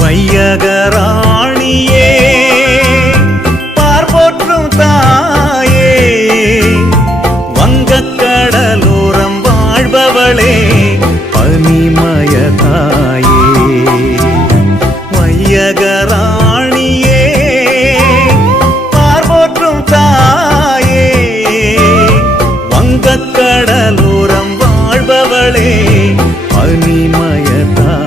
வையகராணியே பார்போற்றும் தாயே, வங்கக்கடலோரம் வாழ்பவளே பனிமய தாயே. வையகராணியே பார்போற்றும் தாயே, வங்கக்கடலோரம் வாழ்பவளே பனிமய தாயே.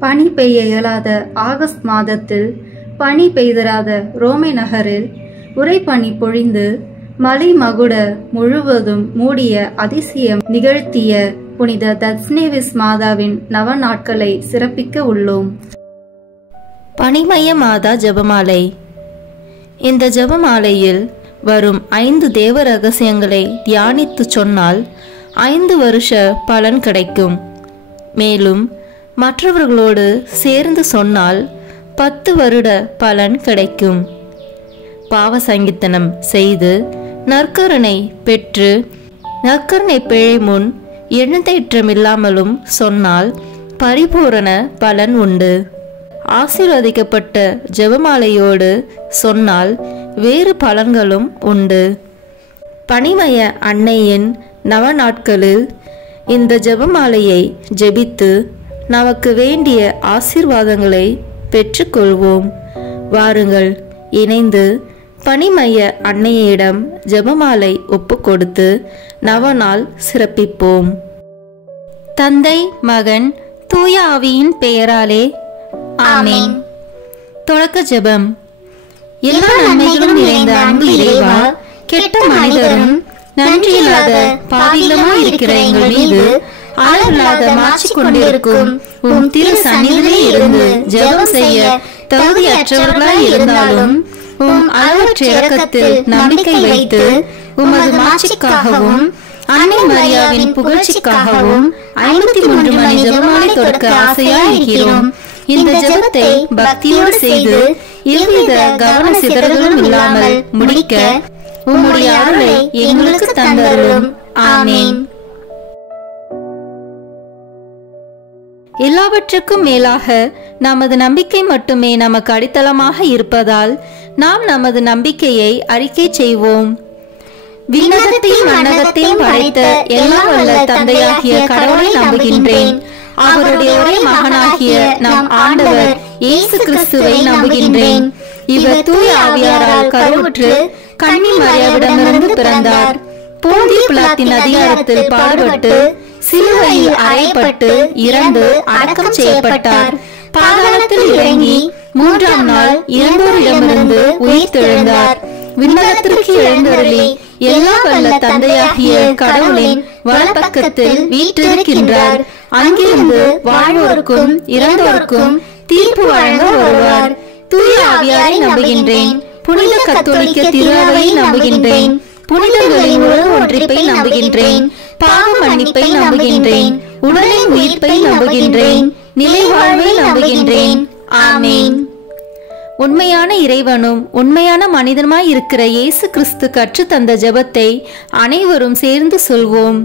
பனி பெய்ய இயலாத ஆகஸ்ட் மாதத்தில் பனி பெய்திராத ரோமை நகரில் உறைபனி பொழிந்து மலை மகுட முழுவதும் மூடிய அதிசயம் நிகழ்த்திய புனித தத்ஸ்னேவிஸ் மாதாவின் நவ நாட்களை சிறப்பிக்க உள்ளோம். பனிமய மாதா ஜெபமாலை. இந்த ஜெபமாலையில் வரும் 5 தேவ ரகசியங்களை தியானித்து சொன்னால் 5 வருஷ பலன் கிடைக்கும். மேலும் மற்றவர்களோடு சேர்ந்து சொன்னால் 10 வருட பலன் கிடைக்கும். பாவ சங்கீர்த்தனம் செய்து நற்கருணை பெற்று நற்கருணை பிழை முன் எழுந்தேற்றமில்லாமலும் சொன்னால் பரிபூரண பலன் உண்டு. ஆசீர்வதிக்கப்பட்ட ஜெபமாலையோடு சொன்னால் வேறு பலன்களும் உண்டு. பனிமய அன்னையின் நவ நாட்களில் இந்த ஜெபமாலையை ஜெபித்து நமக்கு வேண்டிய ஆசீர்வாதங்களை பெற்றுக்கொள்வோம். வாருங்கள், இணைந்து பனிமய அன்னையிடம் ஜெபமாலை ஒப்பு கொடுத்து நவநாள் சிறப்பிப்போம். தந்தை, மகன், தூய ஆவியின் பெயராலே ஆமென். தொடக்க ஜெபம். எல்லா நன்மைகளும் நிறைந்த அன்பு இறைவா, கெட்ட மனிதரும் நன்றியில்லாத பாவிகளுமாய் இருக்கிற எங்கள் மீது அளவில்லாத மாற்றி கொண்டிருக்கும் உம் திரு சந்நிதியிலே இருந்து ஜெபம் செய்ய தகுதியற்றவர்களாய் இருந்தாலும் உம் அளவற்ற இரக்கத்தில் நம்பிக்கை வைத்து உமது மாட்சிக்காகவும் அன்னை மரியாவின் புகழ்ச்சிக்காகவும் 53 மணி ஜெபமாலை தொடக்க ஆசையாய் இருக்கிறோம். இந்த ஜெபத்தை பக்தியோடு செய்து எவ்வித கவன சிதறலும் இல்லாமல் முடிக்க உம்முடைய அருளை எங்களுக்கு தந்தருளும். ஆமென். எல்லாவற்றுக்கும் மேலாக நமது நம்பிக்கை மட்டுமே நமக்கு அடித்தளமாக இருப்பதால் நாம் நமது நம்பிக்கையை அறிக்கை செய்வோம். விண்ணகத்தையும் மண்ணகத்தையும் படைத்த எல்லாம் வல்ல தந்தையாகிய கடவுளை நம்புகின்றேன். அவருடைய ஒரே மகனாகிய நம் ஆண்டவர் இயேசு கிறிஸ்துவை நம்புகின்றேன். இவர் தூய ஆவியாரால் கருவுற்று கன்னி மரியாவிடமிருந்து பிறந்தார். போந்திய பிலாத்தின் அதிகாரத்தில் பாடுபட்டு சிலுவையில் அறையப்பட்டு இறந்து அடக்கம் செய்யப்பட்டார். பாதாளத்தில் இறங்கி 3ஆம் நாள் இறந்தோரிடமிருந்து உயிர்த்தெழுந்தார். விண்ணகத்திற்கு எழுந்தருளி எல்லா வல்ல தந்தையாகிய கடவுளின் வலப்பக்கத்தில் வீற்றிருக்கின்றார். அங்கிருந்து வாழ்வோருக்கும் இறந்தோருக்கும் தீர்ப்பு வழங்க வருவார். தூய ஆவியாரை நம்புகின்றேன். புனித கத்தோலிக்க திருஅவையை நம்புகின்றேன். புனிதர்களின் உலக ஒன்றிப்பை நம்புகின்றேன். பாவ மன்னிப்பை நம்புகின்றேன். உடலின் உயிர்ப்பை நம்புகின்றேன். நிலை வாழ்வை நம்புகின்றேன். ஆமென். உண்மையான இறைவனும் உண்மையான மனிதனுமாய் இருக்கிற இயேசு கிறிஸ்து கற்றுத்தந்த ஜெபத்தை அனைவரும் சேர்ந்து சொல்வோம்.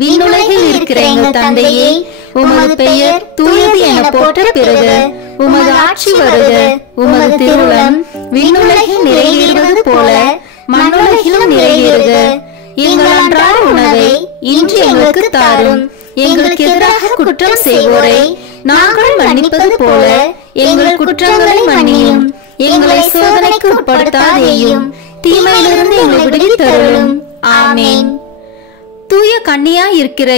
விண்ணுலகில் இருக்கிற எங்கள் தந்தையே, உமது பெயர் தூயது என போற்ற பெறுக. உமது ஆட்சி வருக. உமது திருவுளம் விண்ணுலகில் நிறைவேறுவது போல மண்ணுலகிலும் நிறைவேறுக. எங்கள் அன்றாட உணவை இன்று எங்களுக்கு தாரும். எங்களுக்கு எதிராக குற்றம் செய்வோரை நாங்கள் மன்னிப்பது போல எங்கள் குற்றங்களை மன்னியும். எங்களை சோதனைக்கு உட்படுத்தாதேயும், தீமையிலிருந்து எங்களை விடுவித்தருளும். ஆமென். தூய கன்னியாய் இருக்கிற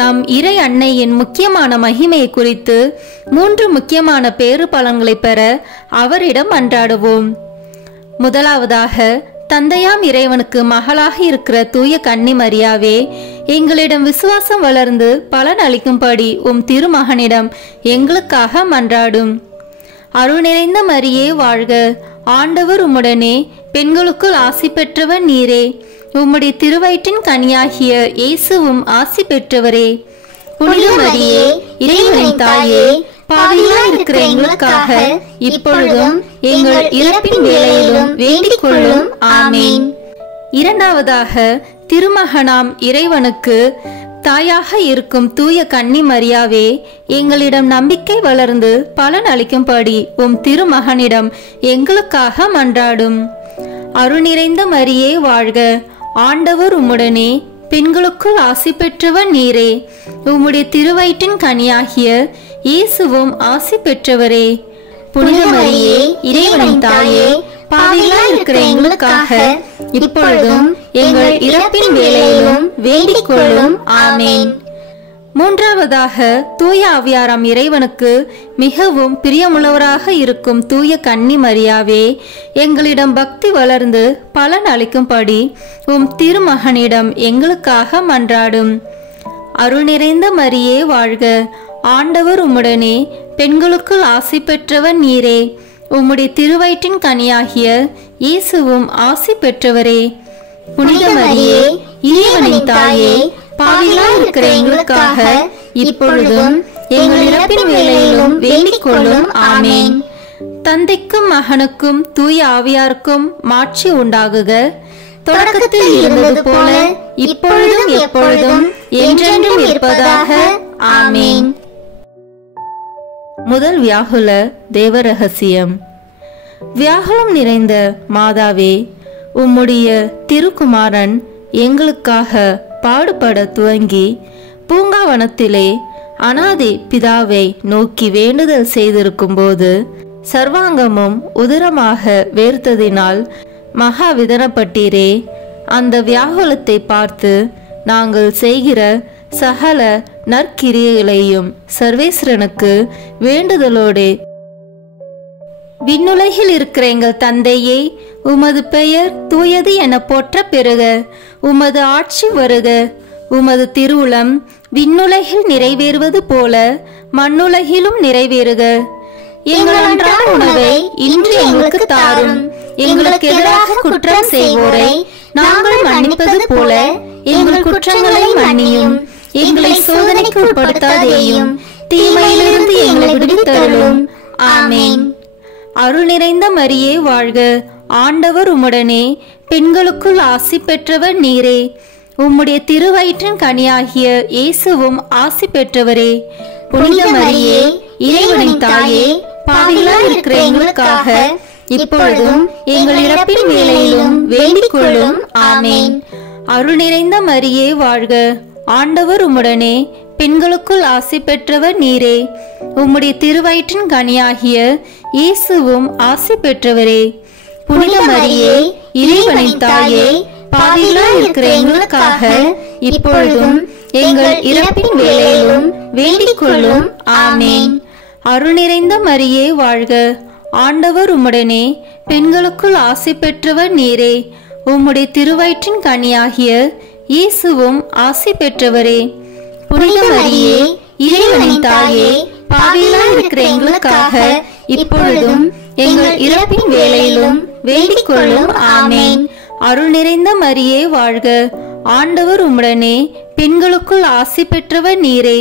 நம் இறை அன்னையின் முக்கியமான மகிமையை குறித்து 3 முக்கியமான பேறு பலன்களை பெற அவரிடம் அன்றாடுவோம். முதலாவதாக, தந்தையாம் இறைவனுக்கு மகளாக இருக்கிற தூய கன்னி மரியாவே, எங்களிடம் விசுவாசம் வளர்ந்து பலன் அளிக்கும்படி உம் திருமகனிடம் எங்களுக்காக மன்றாடும். அருள் நிறைந்த மரியே வாழ்க. ஆண்டவர் உம்முடனே, பெண்களுக்குள் ஆசி பெற்றவர் நீரே. உம்முடைய திருவயிற்றின் கனியாகிய இயேசுவும் ஆசி பெற்றவரே. புனித மரியே இறைவனின் தாயே, பாவிகளாய் இருக்கிற எங்களுக்காக இப்பொழுதும் எங்கள் இறப்பின் வேளையிலும் வேண்டிக் கொள்ளும். ஆமேன். இரண்டாவதாக, திருமகனாம் இறைவனுக்கு தாயாக இருக்கும் தூய கன்னி மரியாவே, எங்களிடம் நம்பிக்கை வளர்ந்து பலன் அளிக்கும்படி உம் திருமகனிடம் எங்களுக்காக மன்றாடும். அருள் நிறைந்த மரியே வாழ்க, ஆண்டவர் உம்முடனே, பெண்களுக்குள் ஆசி பெற்றவர் நீரே, உம்முடைய திருவயிற்றின் கனியாகிய இயேசுவும் ஆசி பெற்றவரே. புனித மரியே இறைவனின் தாயே, பாவிகளாய் இருக்கிற எங்களுக்காக இப்பொழுதும் எங்கள் இறப்பின் வேளையிலும் வேண்டிக் கொள்ளும். ஆமேன். மூன்றாவதாக, தூய ஆவியாராம் இறைவனுக்கு மிகவும் பிரியமுள்ளவராக இருக்கும் தூய கன்னி மரியாவே, எங்களிடம் பக்தி வளர்ந்து பலன் அளிக்கும்படி உம் திருமகனிடம் எங்களுக்காக மன்றாடும். அருள் நிறைந்த மரியே வாழ்க, ஆண்டவர் உம்முடனே, பெண்களுக்குள் ஆசி பெற்றவர் நீரே, உம்முடைய திருவயிற்றின் கனியாகிய இயேசுவும் ஆசி பெற்றவரே. புனித மரியே இறைவனின் தாயே, பாவிகளாய் இருக்கிற எங்களுக்காக இப்பொழுதும் எங்கள் இறப்பின் வேளையிலும் வேண்டிக் கொள்ளும். ஆமேன். தந்தைக்கும் மகனுக்கும் தூய ஆவியாருக்கும் மாட்சி உண்டாகுக. தொடக்கத்தில் இருந்தது போல இப்பொழுதும் எப்பொழுதும் என்றென்றும் இருப்பதாக. ஆமேன். முதல் வியாகுல தேவ ரகசியம். வியாகுலம் நிறைந்த மாதாவே, உம்முடைய திருக்குமாரன் எங்களுக்காக பாடுபட துவங்கி பூங்காவனத்திலே அனாதை பிதாவை நோக்கி வேண்டுதல் செய்திருக்கும் போது சர்வாங்கமும் உதிரமாக வேர்த்ததினால் மகா விதனப்பட்டீரே. அந்த வியாகுலத்தை பார்த்து நாங்கள் செய்கிற சகல நற்கிரியைகளையும் சர்வேஸ்வரனுக்கு வேண்டுதலோடு, விண்ணுலகில் இருக்கிற எங்கள் தந்தையே, உமது பெயர் தூயது என போற்ற பெறுக. உமது ஆட்சி வருக. உமது திருவுளம் விண்ணுலகில் நிறைவேறுவது போல மண்ணுலகிலும் நிறைவேறுக. எங்கள் அன்றாட உணவை இன்று எங்களுக்கு தாரும். எங்களுக்கு எதிராக குற்றம் செய்வோரை நாங்கள் மன்னிப்பது போல எங்கள் குற்றங்களை மன்னியும். எங்களை சோதனைக்கு உட்படுத்தாதேயும், தீமையிலிருந்து எங்களை விடுவித்தருளும். ஆமேன். அருள் நிறைந்த மரியே வாழ்க, ஆண்டவர் உம்முடனே, பெண்களுக்குள் ஆசி பெற்றவர் நீரே, உம்முடைய திருவயிற்றின் கனியாகிய இயேசுவும் ஆசி பெற்றவரே. புனித மரியே இறைவனின் தாயே, பாவிகளாய் இருக்கிற எங்களுக்காக இப்பொழுதும் எங்கள் இறப்பின் வேளையிலும் வேண்டிக் கொள்ளும். ஆமேன். அருள் நிறைந்த மரியே வாழ்க, ஆண்டவர் உம்முடனே, பெண்களுக்குள் ஆசி பெற்றவர் நீரே, உம்முடைய திருவயிற்றின் கனியாகிய இயேசுவும் ஆசி பெற்றவரே. புனித மரியே இறைவனின் தாயே, பாவிகளாய் இருக்கிற எங்களுக்காக இப்பொழுதும் எங்கள் இறப்பின் வேளையிலும் வேண்டிக் கொள்ளும். ஆமேன். அருள் நிறைந்த மரியே வாழ்க, ஆண்டவர் உம்முடனே, பெண்களுக்குள் ஆசி பெற்றவர் நீரே, உம்முடைய திருவயிற்றின் கனியாகிய இயேசுவும் ஆசி பெற்றவரே. புனித மரியே இறைவனின் தாயே, பாவிகளாய் இருக்கிற எங்களுக்காக இப்பொழுதும் எங்கள் இறப்பின் வேளையிலும் வேண்டிக் கொள்ளும். ஆமேன். அருள் நிறைந்த மரியே வாழ்க, ஆண்டவர் உம்முடனே, பெண்களுக்குள் ஆசி பெற்றவர் நீரே,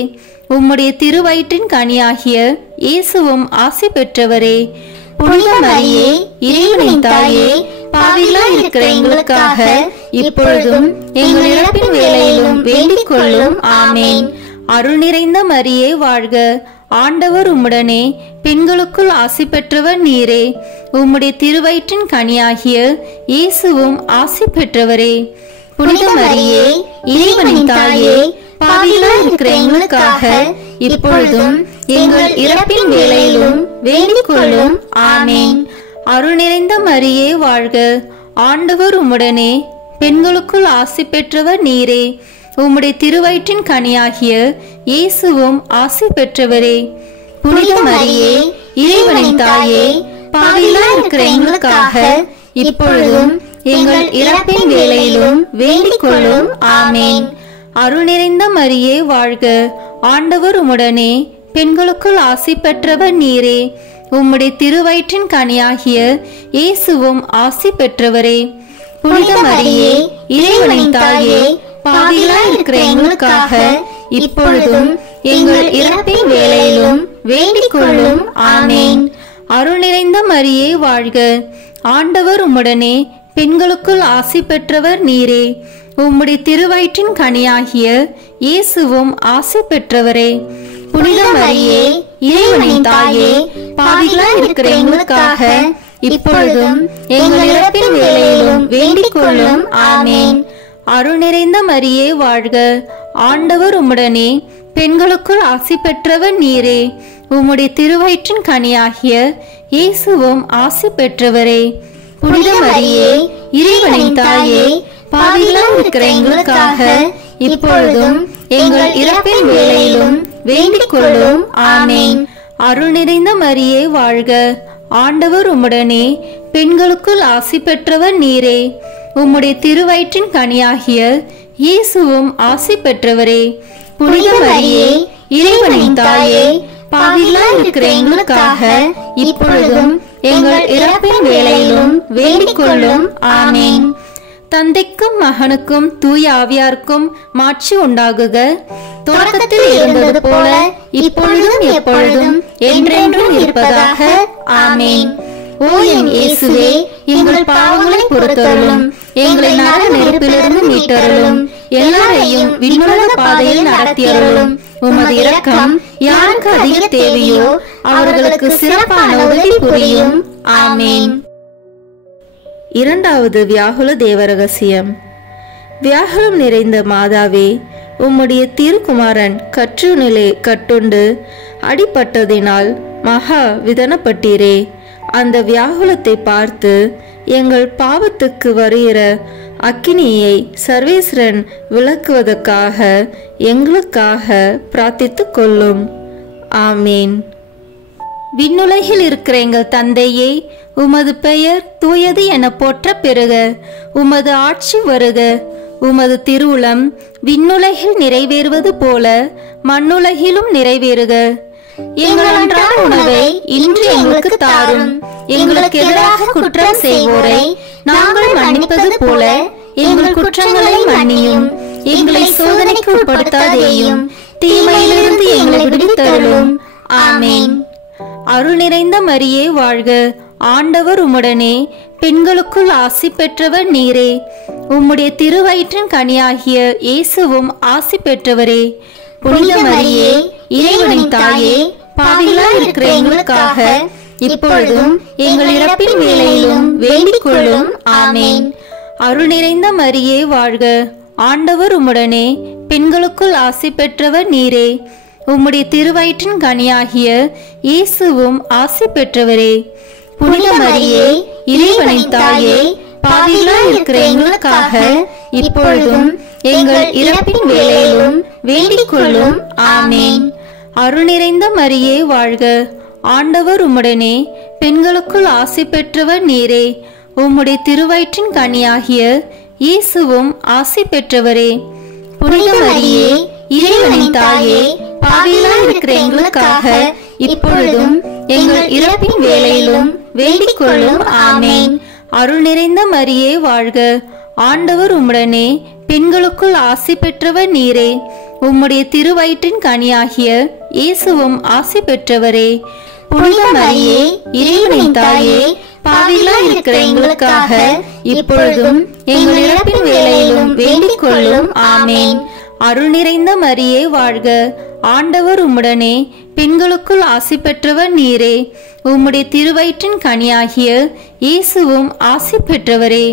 உம்முடைய திருவயிற்றின் கனியாகிய இயேசுவும் ஆசி பெற்றவரே. புனித மரியே இறைவனின் தாயே, பாவிகளாய் இருக்கிற எங்களுக்காக இப்பொழுதும் எங்கள் இறப்பின் வேளையிலும் வேண்டிக் கொள்ளும். ஆமேன். அருள் நிறைந்த மரியே வாழ்க, ஆண்டவர் உம்முடனே, பெண்களுக்குள் ஆசி பெற்றவர் நீரே, உம்முடைய திருவயிற்றின் கனியாகிய இயேசுவும் ஆசி பெற்றவரே. புனித மரியே இறைவனின் தாயே, பாவிகளாய் இருக்கிற எங்களுக்காக இப்பொழுதும் எங்கள் இறப்பின் வேளையிலும் வேண்டிக் கொள்ளும். ஆமேன். அருள் நிறைந்த மரியே வாழ்க, ஆண்டவர் உம்முடனே, பெண்களுக்குள் ஆசி பெற்றவர் நீரே, உம்முடைய திருவயிற்றின் கனியாகிய இயேசுவும் ஆசி பெற்றவரே. புனித மரியே இறைவனின் தாயே, பாவிகளாய் இருக்கிற எங்களுக்காக இப்பொழுதும் எங்கள் இறப்பின் வேளையிலும் வேண்டிக் கொள்ளும். ஆமேன். அருள் நிறைந்த மரியே வாழ்க, ஆண்டவர் உம்முடனே, பெண்களுக்குள் ஆசி பெற்றவர் நீரே, உம்முடைய திருவயிற்றின் கனியாகிய இயேசுவும் ஆசி பெற்றவரே. புனித மரியே இறைவனின் தாயே, பாவிகளாய் இருக்கிற எங்களுக்காக இப்பொழுதும் எங்கள் இறப்பின் வேளையிலும் வேண்டிக் கொள்ளும். ஆமேன். அருள் நிறைந்த மரியே வாழ்க, ஆண்டவர் உம்முடனே, பெண்களுக்குள் ஆசி பெற்றவர் நீரே. உம்முடைய திருவயிற்றின் கனியாகிய இயேசுவும் ஆசி பெற்றவரே. புனித மரியே, இறைவனின் தாயே, பாவிகளாய் இருக்கிற எங்களுக்காக இப்பொழுதும் எங்கள் இறப்பின் வேளையிலும் வேண்டிக் கொள்ளும். ஆமேன். அருள் நிறைந்த மரியே வாழ்க, ஆண்டவர் உம்முடனே, பெண்களுக்குள் ஆசி பெற்றவர் நீரே. உம்முடைய திருவயிற்றின் கனியாகிய இயேசுவும் ஆசி பெற்றவரே. புனித மரியே, இறைவனின் தாயே, பாவிகளாய் இருக்கிற எங்களுக்காக இப்பொழுதும் எங்கள் இறப்பின் வேளையிலும் வேண்டிக் கொள்ளும். ஆமேன். அருள் நிறைந்த மரியே வாழ்க, ஆண்டவர் உம்முடனே, பெண்களுக்குள் ஆசி பெற்றவர் நீரே. உம்முடைய திருவயிற்றின் கனியாகிய இயேசுவும் ஆசி பெற்றவரே. புனித மரியே, இறைவனின் தாயே, பாவிகளாய் இருக்கிற எங்களுக்காக இப்பொழுதும் எங்கள் இறப்பின் வேளையிலும் வேண்டிக் கொள்ளும். ஆமேன். தந்தைக்கும் மகனுக்கும் தூய ஆவியாருக்கும் மாட்சி உண்டாகுக. தொடக்கத்தில் இருந்தது போல இப்பொழுதும் எப்பொழுதும் என்றென்றும் இருப்பதாக. ஆமேன். ஓ என் இயேசுவே, எங்கள் பாவங்களை பொறுத்தருளும், எங்களை நரக நெருப்பிலிருந்து மீட்டருளும், எல்லாரையும் விண்ணுலக பாதையில் நடத்தியருளும். உமது இரக்கம் யாருக்கு அதிக தேவையோ அவர்களுக்கு சிறப்பான உதவி புரியும். ஆமேன். இரண்டாவது வியாகுல தேவரகசியம். வியாகுலம் நிறைந்த மாதாவே, உம்முடைய திருக்குமாரன் கற்றுநிலை கட்டுண்டு அடிபட்டதினால் மகா விதனப்பட்டீரே. அந்த வியாகுலத்தை பார்த்து எங்கள் பாவத்துக்கு வருகிற அக்கினியை சர்வேஸ்வரன் விளக்குவதற்காக எங்களுக்காக பிரார்த்தித்துக் கொள்ளும். ஆமீன். விண்ணுலகில் இருக்கிற எங்கள் தந்தையே, உமது பெயர் தூயது என போற்ற பெறுக. உமது ஆட்சி வருக. உமது திருவுளம் விண்ணுலகில் நிறைவேறுவது போல மண்ணுலகிலும் நிறைவேறுக. எங்கள் அன்றாட உணவை இன்று எங்களுக்கு தாரும். எங்களுக்கு எதிராக குற்றம் செய்வோரை நாங்கள் மன்னிப்பது போல எங்கள் குற்றங்களை மன்னியும். எங்களை சோதனைக்கு உட்படுத்தாதேயும், தீமையிலிருந்து எங்களை விடுவித்தருளும். ஆமேன். அருள் நிறைந்த மரியே வாழ்க, ஆண்டவர் உம்முடனே, பெண்களுக்குள் ஆசி பெற்றவர் நீரே. உம்முடைய திருவயிற்றின் கனியாகிய இயேசுவும் ஆசி பெற்றவரே. புனித மரியே, இறைவனின் தாயே, பாவிகளாய் இருக்கிற எங்களுக்காக இப்பொழுதும் எங்கள் இறப்பின் வேளையிலும் வேண்டிக் கொள்ளும். ஆமேன். அருள் நிறைந்த மரியே வாழ்க, ஆண்டவர் உம்முடனே, பெண்களுக்குள் ஆசி பெற்றவர் நீரே. உம்முடைய திருவயிற்றின் கனியாகிய இயேசுவும் ஆசி பெற்றவரே. புனித மரியே, இறைவனின் தாயே, பாவிகளாய் இருக்கிற எங்களுக்காக இப்பொழுதும் எங்கள் இறப்பின் வேளையிலும் வேண்டிக் கொள்ளும். ஆமேன். அருள் நிறைந்த மரியே வாழ்க, ஆண்டவர் உம்முடனே, பெண்களுக்குள் ஆசி பெற்றவர் நீரே. உம்முடைய திருவயிற்றின் கனியாகிய இயேசுவும் ஆசி பெற்றவரே. புனித மரியே, இறைவனின் தாயே, பாவிகளாய் இருக்கிற எங்களுக்காக இப்பொழுதும் எங்கள் இறப்பின் வேளையிலும் வேண்டிக் கொள்ளும். ஆமேன். அருள் நிறைந்த மரியே வாழ்க, ஆண்டவர் உம்முடனே, பெண்களுக்குள் ஆசி பெற்றவர் நீரே. உம்முடைய திருவயிற்றின் கனியாகிய இயேசுவும் ஆசி பெற்றவரே. புனித மரியே, இறைவனின் தாயே, பாவிகளாய் இருக்கிற எங்களுக்காக இப்பொழுதும் எங்கள் இறப்பின் வேளையிலும் வேண்டிக் கொள்ளும். ஆமேன். அருள் நிறைந்த மரியே வாழ்க, ஆண்டவர் உம்முடனே, பெண்களுக்குள் ஆசி பெற்றவர் நீரே. உம்முடைய திருவயிற்றின் கனியாகிய இயேசுவும் ஆசி பெற்றவரே.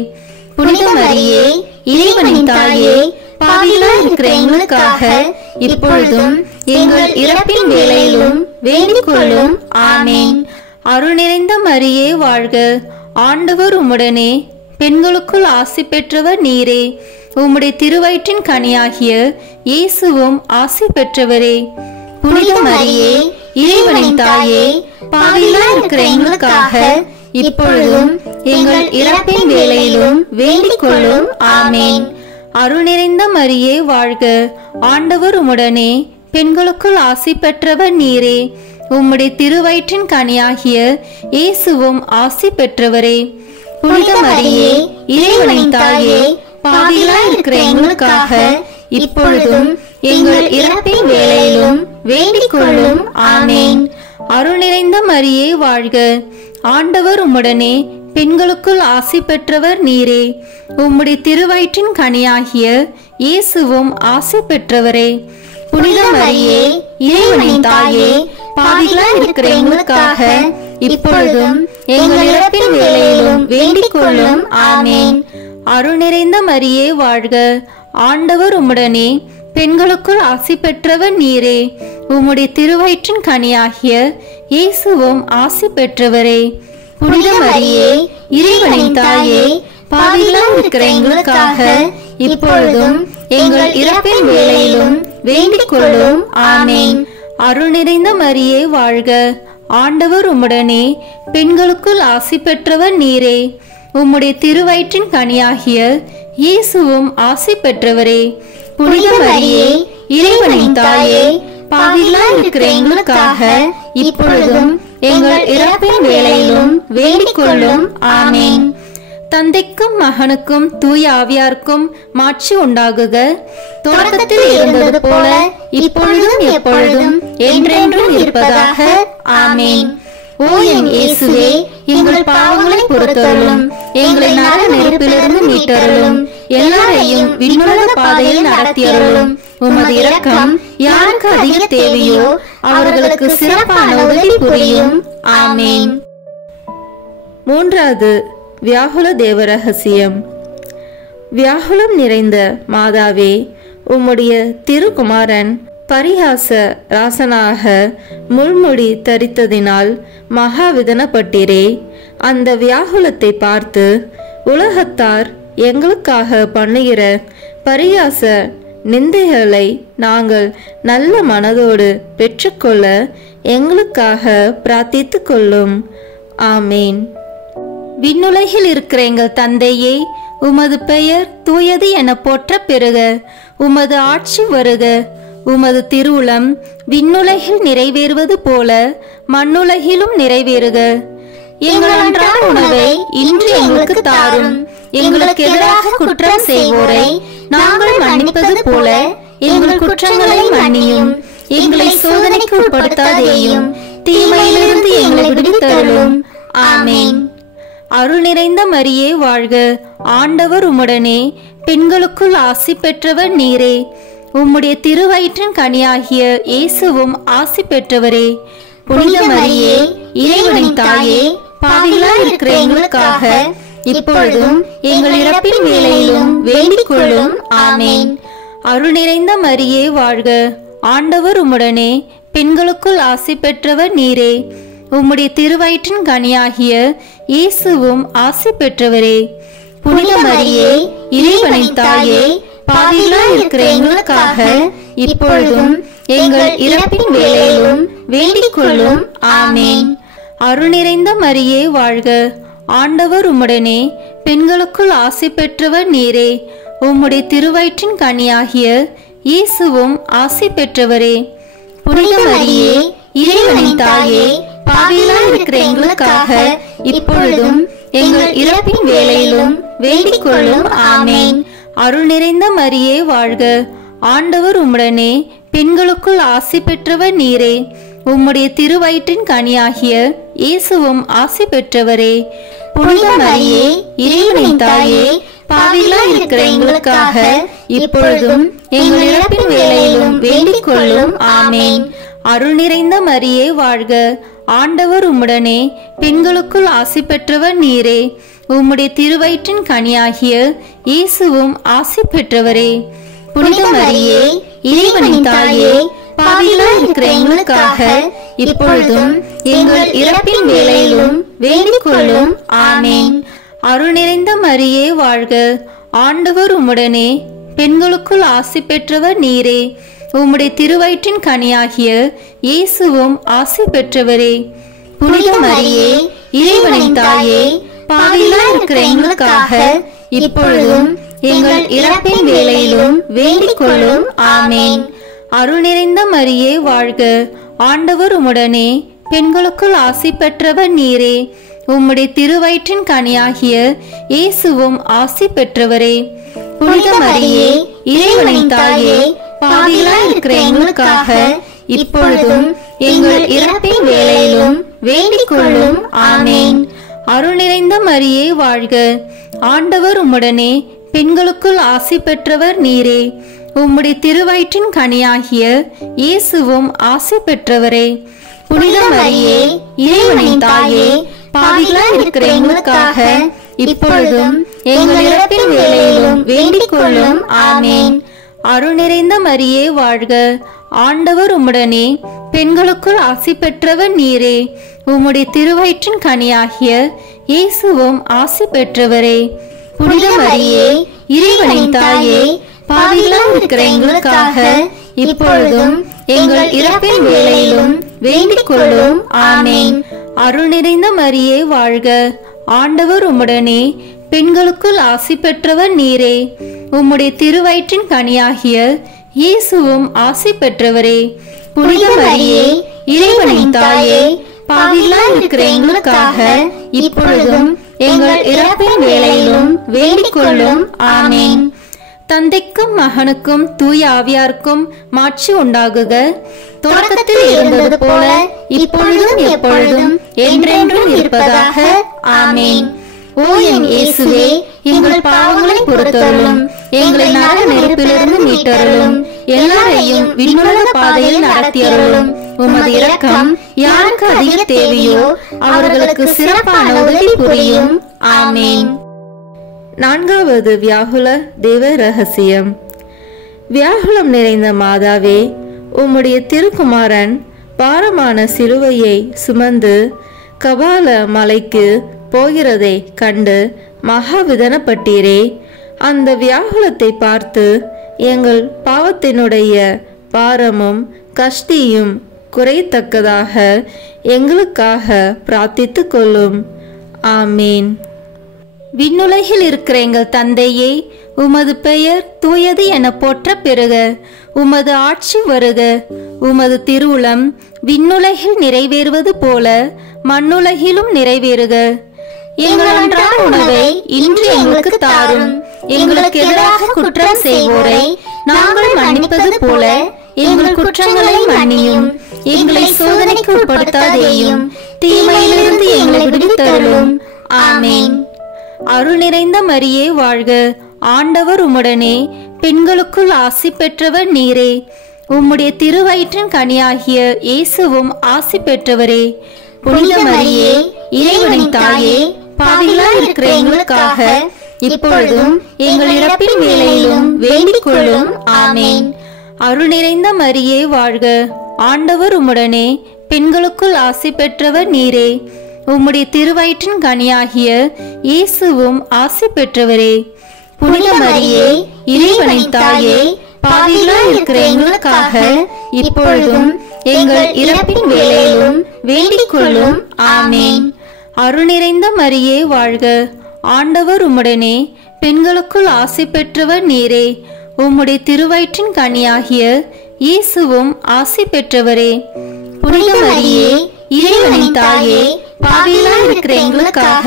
புனித மரியே, இறைவனின் தாயே, பாவிகளாய் இருக்கிற எங்களுக்காக இப்பொழுதும் எங்கள் இறப்பின் வேளையிலும் வேண்டிக் கொள்ளும். ஆமேன். அருள் நிறைந்த மரியே வாழ்க, ஆண்டவர் உம்முடனே, பெண்களுக்குள் ஆசி பெற்றவர் நீரே. உம்முடைய திருவயிற்றின் கனியாகிய இயேசுவும் ஆசி பெற்றவரே. புனித மரியே, இறைவனின் தாயே, பாவிகளாய் இருக்கிற எங்களுக்காக இப்பொழுதும் எங்கள் இறப்பின் வேளையிலும் வேண்டிக் கொள்ளும். ஆமேன். அருள் நிறைந்த மரியே வாழ்க, ஆண்டவர் உம்முடனே, பெண்களுக்குள் ஆசி பெற்றவர் நீரே. உம்முடைய திருவயிற்றின் கனியாகிய இயேசுவும் ஆசி பெற்றவரே. புனித மரியே, இறைவனின் தாயே, பாவிகளாய் இருக்கிற எங்களுக்காக இப்பொழுதும் எங்கள் இறப்பின் வேளையிலும் வேண்டிக் கொள்ளும். ஆமேன். அருள் நிறைந்த மரியே வாழ்க, ஆண்டவர் உம்முடனே, பெண்களுக்குள் ஆசி பெற்றவர் நீரே. உம்முடைய திருவயிற்றின் கனியாகிய இயேசுவும் ஆசி பெற்றவரே. புனித மரியே, இறைவனின் தாயே, பாவிகளாய் இருக்கிற எங்களுக்காக இப்பொழுதும் எங்கள் இறப்பின் வேளையிலும் வேண்டிக் கொள்ளும். ஆமேன். அருள் நிறைந்த மரியே வாழ்க, ஆண்டவர் உம்முடனே, பெண்களுக்குள் ஆசி பெற்றவர் நீரே. உம்முடைய திருவயிற்றின் கனியாகிய இயேசுவும் ஆசி பெற்றவரே. புனித மரியே, இறைவனின் தாயே, பாவிகளாய் இருக்கிற எங்களுக்காக இப்பொழுதும் எங்கள் இறப்பின் வேளையிலும் வேண்டிக் கொள்ளும். ஆமேன். அருள் நிறைந்த மரியே வாழ்க, ஆண்டவர் உம்முடனே, பெண்களுக்குள் ஆசி பெற்றவர் நீரே. உம்முடைய திருவயிற்றின் கனியாகிய இயேசுவும் ஆசி பெற்றவரே. புனித மரியே, இறைவனின் தாயே, பாவிகளாய் இருக்கிற எங்களுக்காக இப்பொழுதும் எங்கள் இறப்பின் வேளையிலும் வேண்டிக் கொள்ளும். ஆமேன். தந்தைக்கும் மகனுக்கும் தூய ஆவியாருக்கும் மாட்சி உண்டாகுக. தொடக்கத்தில் இருந்தது போல இப்பொழுதும் எப்பொழுதும் என்றென்றும் இருப்பதாக. ஆமேன். ஓ என் இயேசுவே, எங்கள் பாவங்களை பொறுத்தருளும், எங்களை நரக நெருப்பிலிருந்து மீட்டருளும், எல்லாரையும் விண்ணுலக பாதையில் நடத்தியருளும். உமது இரக்கம் யாருக்கு அதிக தேவையோ அவர்களுக்கு சிறப்பான உதவி புரியும். ஆமேன். மூன்றாவது வியாகுல தேவ ரகசியம். வியாகுலம் நிறைந்த மாதாவே, உம்முடைய திருக்குமாரன் பரிகாச ராசனாக முள்முடி தரித்ததினால் மகாவிதனப்பட்டீரே. அந்த வியாகுலத்தை பார்த்து உலகத்தார் எங்களுக்காக பண்ணுகிற பரிகாச நிந்தைகளை நாங்கள் நல்ல மனதோடு பெற்றுக்கொள்ள எங்களுக்காக பிரார்த்தித்து கொள்ளும். ஆமேன். விண்ணுலகில் இருக்கிற எங்கள் தந்தையே, உமது பெயர் தூயது என போற்ற பெறுக. உமது ஆட்சி வருக. உமது திருவுளம் விண்ணுலகில் நிறைவேறுவது போல மண்ணுலகிலும் நிறைவேறுக. எங்கள் அன்றாட உணவை இன்று எங்களுக்கு தாரும். எங்களுக்கு எதிராக குற்றம் செய்வோரை நாங்கள் மன்னிப்பது போல எங்கள் குற்றங்களை மன்னியும். எங்களை சோதனைக்கு உட்படுத்தாதேயும், தீமையிலிருந்து எங்களை விடுவித்தருளும். ஆமேன். அருள் நிறைந்த மரியே வாழ்க, ஆண்டவர் உம்முடனே, பெண்களுக்குள் ஆசி பெற்றவர் நீரே. உம்முடைய திருவயிற்றின் கனியாகிய இயேசுவும் ஆசி பெற்றவரே. புனித மரியே, இறைவனின் தாயே, பாவிகளாய் இருக்கிற எங்களுக்காக இப்பொழுதும் எங்கள் இறப்பின் வேளையிலும் வேண்டிக் கொள்ளும். ஆமேன். அருள் நிறைந்த மரியே வாழ்க, ஆண்டவர் உம்முடனே, பெண்களுக்குள் ஆசி பெற்றவர் நீரே. உம்முடைய திருவயிற்றின் கனியாகிய இயேசுவும் ஆசி பெற்றவரே. புனித மரியே, இறைவனின் தாயே, பாவிகளாய் இருக்கிற எங்களுக்காக இப்பொழுதும் எங்கள் இறப்பின் வேளையிலும் வேண்டிக் கொள்ளும். ஆமேன். அருள் நிறைந்த மரியே வாழ்க, ஆண்டவர் உம்முடனே, பெண்களுக்குள் ஆசி பெற்றவர் நீரே. உம்முடைய திருவயிற்றின் கனியாகிய இயேசுவும் ஆசி பெற்றவரே. புனித மரியே, இறைவனின் தாயே, பாவிகளாய் இருக்கிற எங்களுக்காக இப்பொழுதும் எங்கள் இறப்பின் வேளையிலும் வேண்டிக் கொள்ளும். ஆமேன். அருள் நிறைந்த மரியே வாழ்க, ஆண்டவர் உம்முடனே, பெண்களுக்குள் ஆசி பெற்றவர் நீரே. உம்முடைய திருவயிற்றின் கனியாகிய இயேசுவும் ஆசி பெற்றவரே. புனித மரியே, இறைவனின் தாயே, பாவிகளாய் இருக்கிற எங்களுக்காக இப்பொழுதும் எங்கள் இறப்பின் வேளையிலும் வேண்டிக் கொள்ளும். ஆமேன். அருள் நிறைந்த மரியே வாழ்க, ஆண்டவர் உம்முடனே, பெண்களுக்குள் ஆசி பெற்றவர் நீரே. உம்முடைய திருவயிற்றின் கனியாகிய இயேசுவும் ஆசி பெற்றவரே. புனித மரியே, இறைவனின் தாயே, பாவிகளாய் இருக்கிற எங்களுக்காக இப்பொழுதும் எங்கள் இறப்பின் வேளையிலும் வேண்டிக் கொள்ளும். ஆமேன். அருள் நிறைந்த மரியே வாழ்க, ஆண்டவர் உம்முடனே, பெண்களுக்குள் ஆசி பெற்றவர் நீரே. உம்முடைய திருவயிற்றின் கனியாகிய இயேசுவும் ஆசி பெற்றவரே. புனித மரியே, இறைவனின் தாயே, பாவிகளாய் இருக்கிற எங்களுக்காக இப்பொழுதும் எங்கள் இறப்பின் வேளையிலும் வேண்டிக் கொள்ளும். ஆமேன். அருள் நிறைந்த மரியே வாழ்க, ஆண்டவர் உம்முடனே, பெண்களுக்குள் ஆசி பெற்றவர் நீரே. உம்முடைய திருவயிற்றின் கனியாகிய இயேசுவும் ஆசி பெற்றவரே. புனித மரியே, இறைவனின் தாயே, பாவிகளாய் இருக்கிற எங்களுக்காக இப்பொழுதும் எங்கள் இறப்பின் வேளையிலும் வேண்டிக் கொள்ளும். ஆமேன். அருள் நிறைந்த மரியே வாழ்க. ஆண்டவர் உம்முடனே, பெண்களுக்குள் ஆசி பெற்றவர் நீரே. உம்முடைய திருவயிற்றின் கனியாகிய இயேசுவும் ஆசி பெற்றவரே. புனித மரியே, இறைவனின் தாயே, பாவிகளாய் இருக்கிற எங்களுக்காக இப்பொழுதும் எங்கள் இறப்பின் வேளையிலும் வேண்டிக் கொள்ளும். ஆமேன். அருள் நிறைந்த மரியே வாழ்க. ஆண்டவர் உம்முடனே, பெண்களுக்குள் ஆசி பெற்றவர் நீரே. உம்முடைய திருவயிற்றின் கனியாகிய இயேசுவும் ஆசி பெற்றவரே. புனித மரியே, இறைவனின் தாயே, பாவிகளாய் இருக்கிற எங்களுக்காக இப்பொழுதும் எங்கள் இறப்பின் வேளையிலும் வேண்டிக் கொள்ளும். ஆமேன். அருள் நிறைந்த மரியே வாழ்க. ஆண்டவர் உம்முடனே, பெண்களுக்குள் ஆசி பெற்றவர் நீரே. உம்முடைய திருவயிற்றின் கனியாகிய இயேசுவும் ஆசி பெற்றவரே. புனித மரியே, இறைவனின் தாயே, பாவிகளாய் இருக்கிற எங்களுக்காக இப்பொழுதும் எங்கள் இறப்பின் வேளையிலும் வேண்டிக் கொள்ளும். ஆமேன். தந்தைக்கும் மகனுக்கும் தூய ஆவியாருக்கும் மாட்சி உண்டாகுக. தொடக்கத்தில் இருந்தது போல இப்பொழுதும் எப்பொழுதும் என்றென்றும் இருப்பதாக. ஆமேன். ஓ என் இயேசுவே, எங்கள் பாவங்களை பொறுத்தருளும், எங்களை நரக நெருப்பிலிருந்து மீட்டருளும், எல்லாரையும் விண்ணுலக பாதையில் நடத்தியருளும். உமது இரக்கம் யாருக்கு அதிக தேவையோ அவர்களுக்கு சிறப்பான உதவி புரியும். ஆமேன். நான்காவது வியாகுல தேவ ரகசியம். வியாகுலம் நிறைந்த மாதாவே, உம்முடைய திருக்குமாரன் பாரமான சிலுவையை சுமந்து கபால மலைக்கு போகிறதை கண்டு மகாவிதனப்பட்டீரே. அந்த வியாகுலத்தை பார்த்து எங்கள் பாவத்தினுடைய பாரமும் கஷ்டியும் குறையத்தக்கதாக எங்களுக்காக பிரார்த்தித்து கொள்ளும். ஆமீன். விண்ணுலகில் இருக்கிற எங்கள் தந்தையே, உமது பெயர் தூயது என போற்ற பெறுக. உமது ஆட்சி வருக. உமது திருவுளம் விண்ணுலகில் நிறைவேறுவது போல மண்ணுலகிலும் நிறைவேறுக. எங்கள் அன்றாட உணவை இன்று எங்களுக்கு தாரும். எங்களுக்கு எதிராக குற்றம் செய்வோரை நாங்கள் மன்னிப்பது போல எங்கள் குற்றங்களை மன்னியும். எங்களை சோதனைக்கு உட்படுத்தாதேயும், தீமையிலிருந்து எங்களை விடுவித்தருளும். ஆமேன். அருள் நிறைந்த மரியே வாழ்க. ஆண்டவர் உம்முடனே, பெண்களுக்குள் ஆசி பெற்றவர் நீரே. உம்முடைய திருவயிற்றின் கனியாகிய இயேசுவும் ஆசி பெற்றவரே. புனித மரியே, இறைவனின் தாயே, பாவிகளாய் இருக்கிற எங்களுக்காக இப்பொழுதும் எங்கள் இறப்பின் வேளையிலும் வேண்டிக் கொள்ளும். ஆமேன். அருள் நிறைந்த மரியே வாழ்க. ஆண்டவர் உம்முடனே, பெண்களுக்குள் ஆசி பெற்றவர் நீரே. உம்முடைய திருவயிற்றின் கனியாகிய இயேசுவும் ஆசி பெற்றவரே. புனித மரியே, இறைவனின் தாயே, பாவிகளாய் இருக்கிற எங்களுக்காக இப்பொழுதும் எங்கள் இறப்பின் வேளையிலும் வேண்டிக் கொள்ளும். ஆமேன். அருள் நிறைந்த மரியே வாழ்க. ஆண்டவர் உம்முடனே, பெண்களுக்குள் ஆசி பெற்றவர் நீரே. உம்முடைய திருவயிற்றின் கனியாகிய இயேசுவும் ஆசி பெற்றவரே. புனித மரியே, இறைவனின் தாயே, பாவிகளாய் இருக்கிற எங்களுக்காக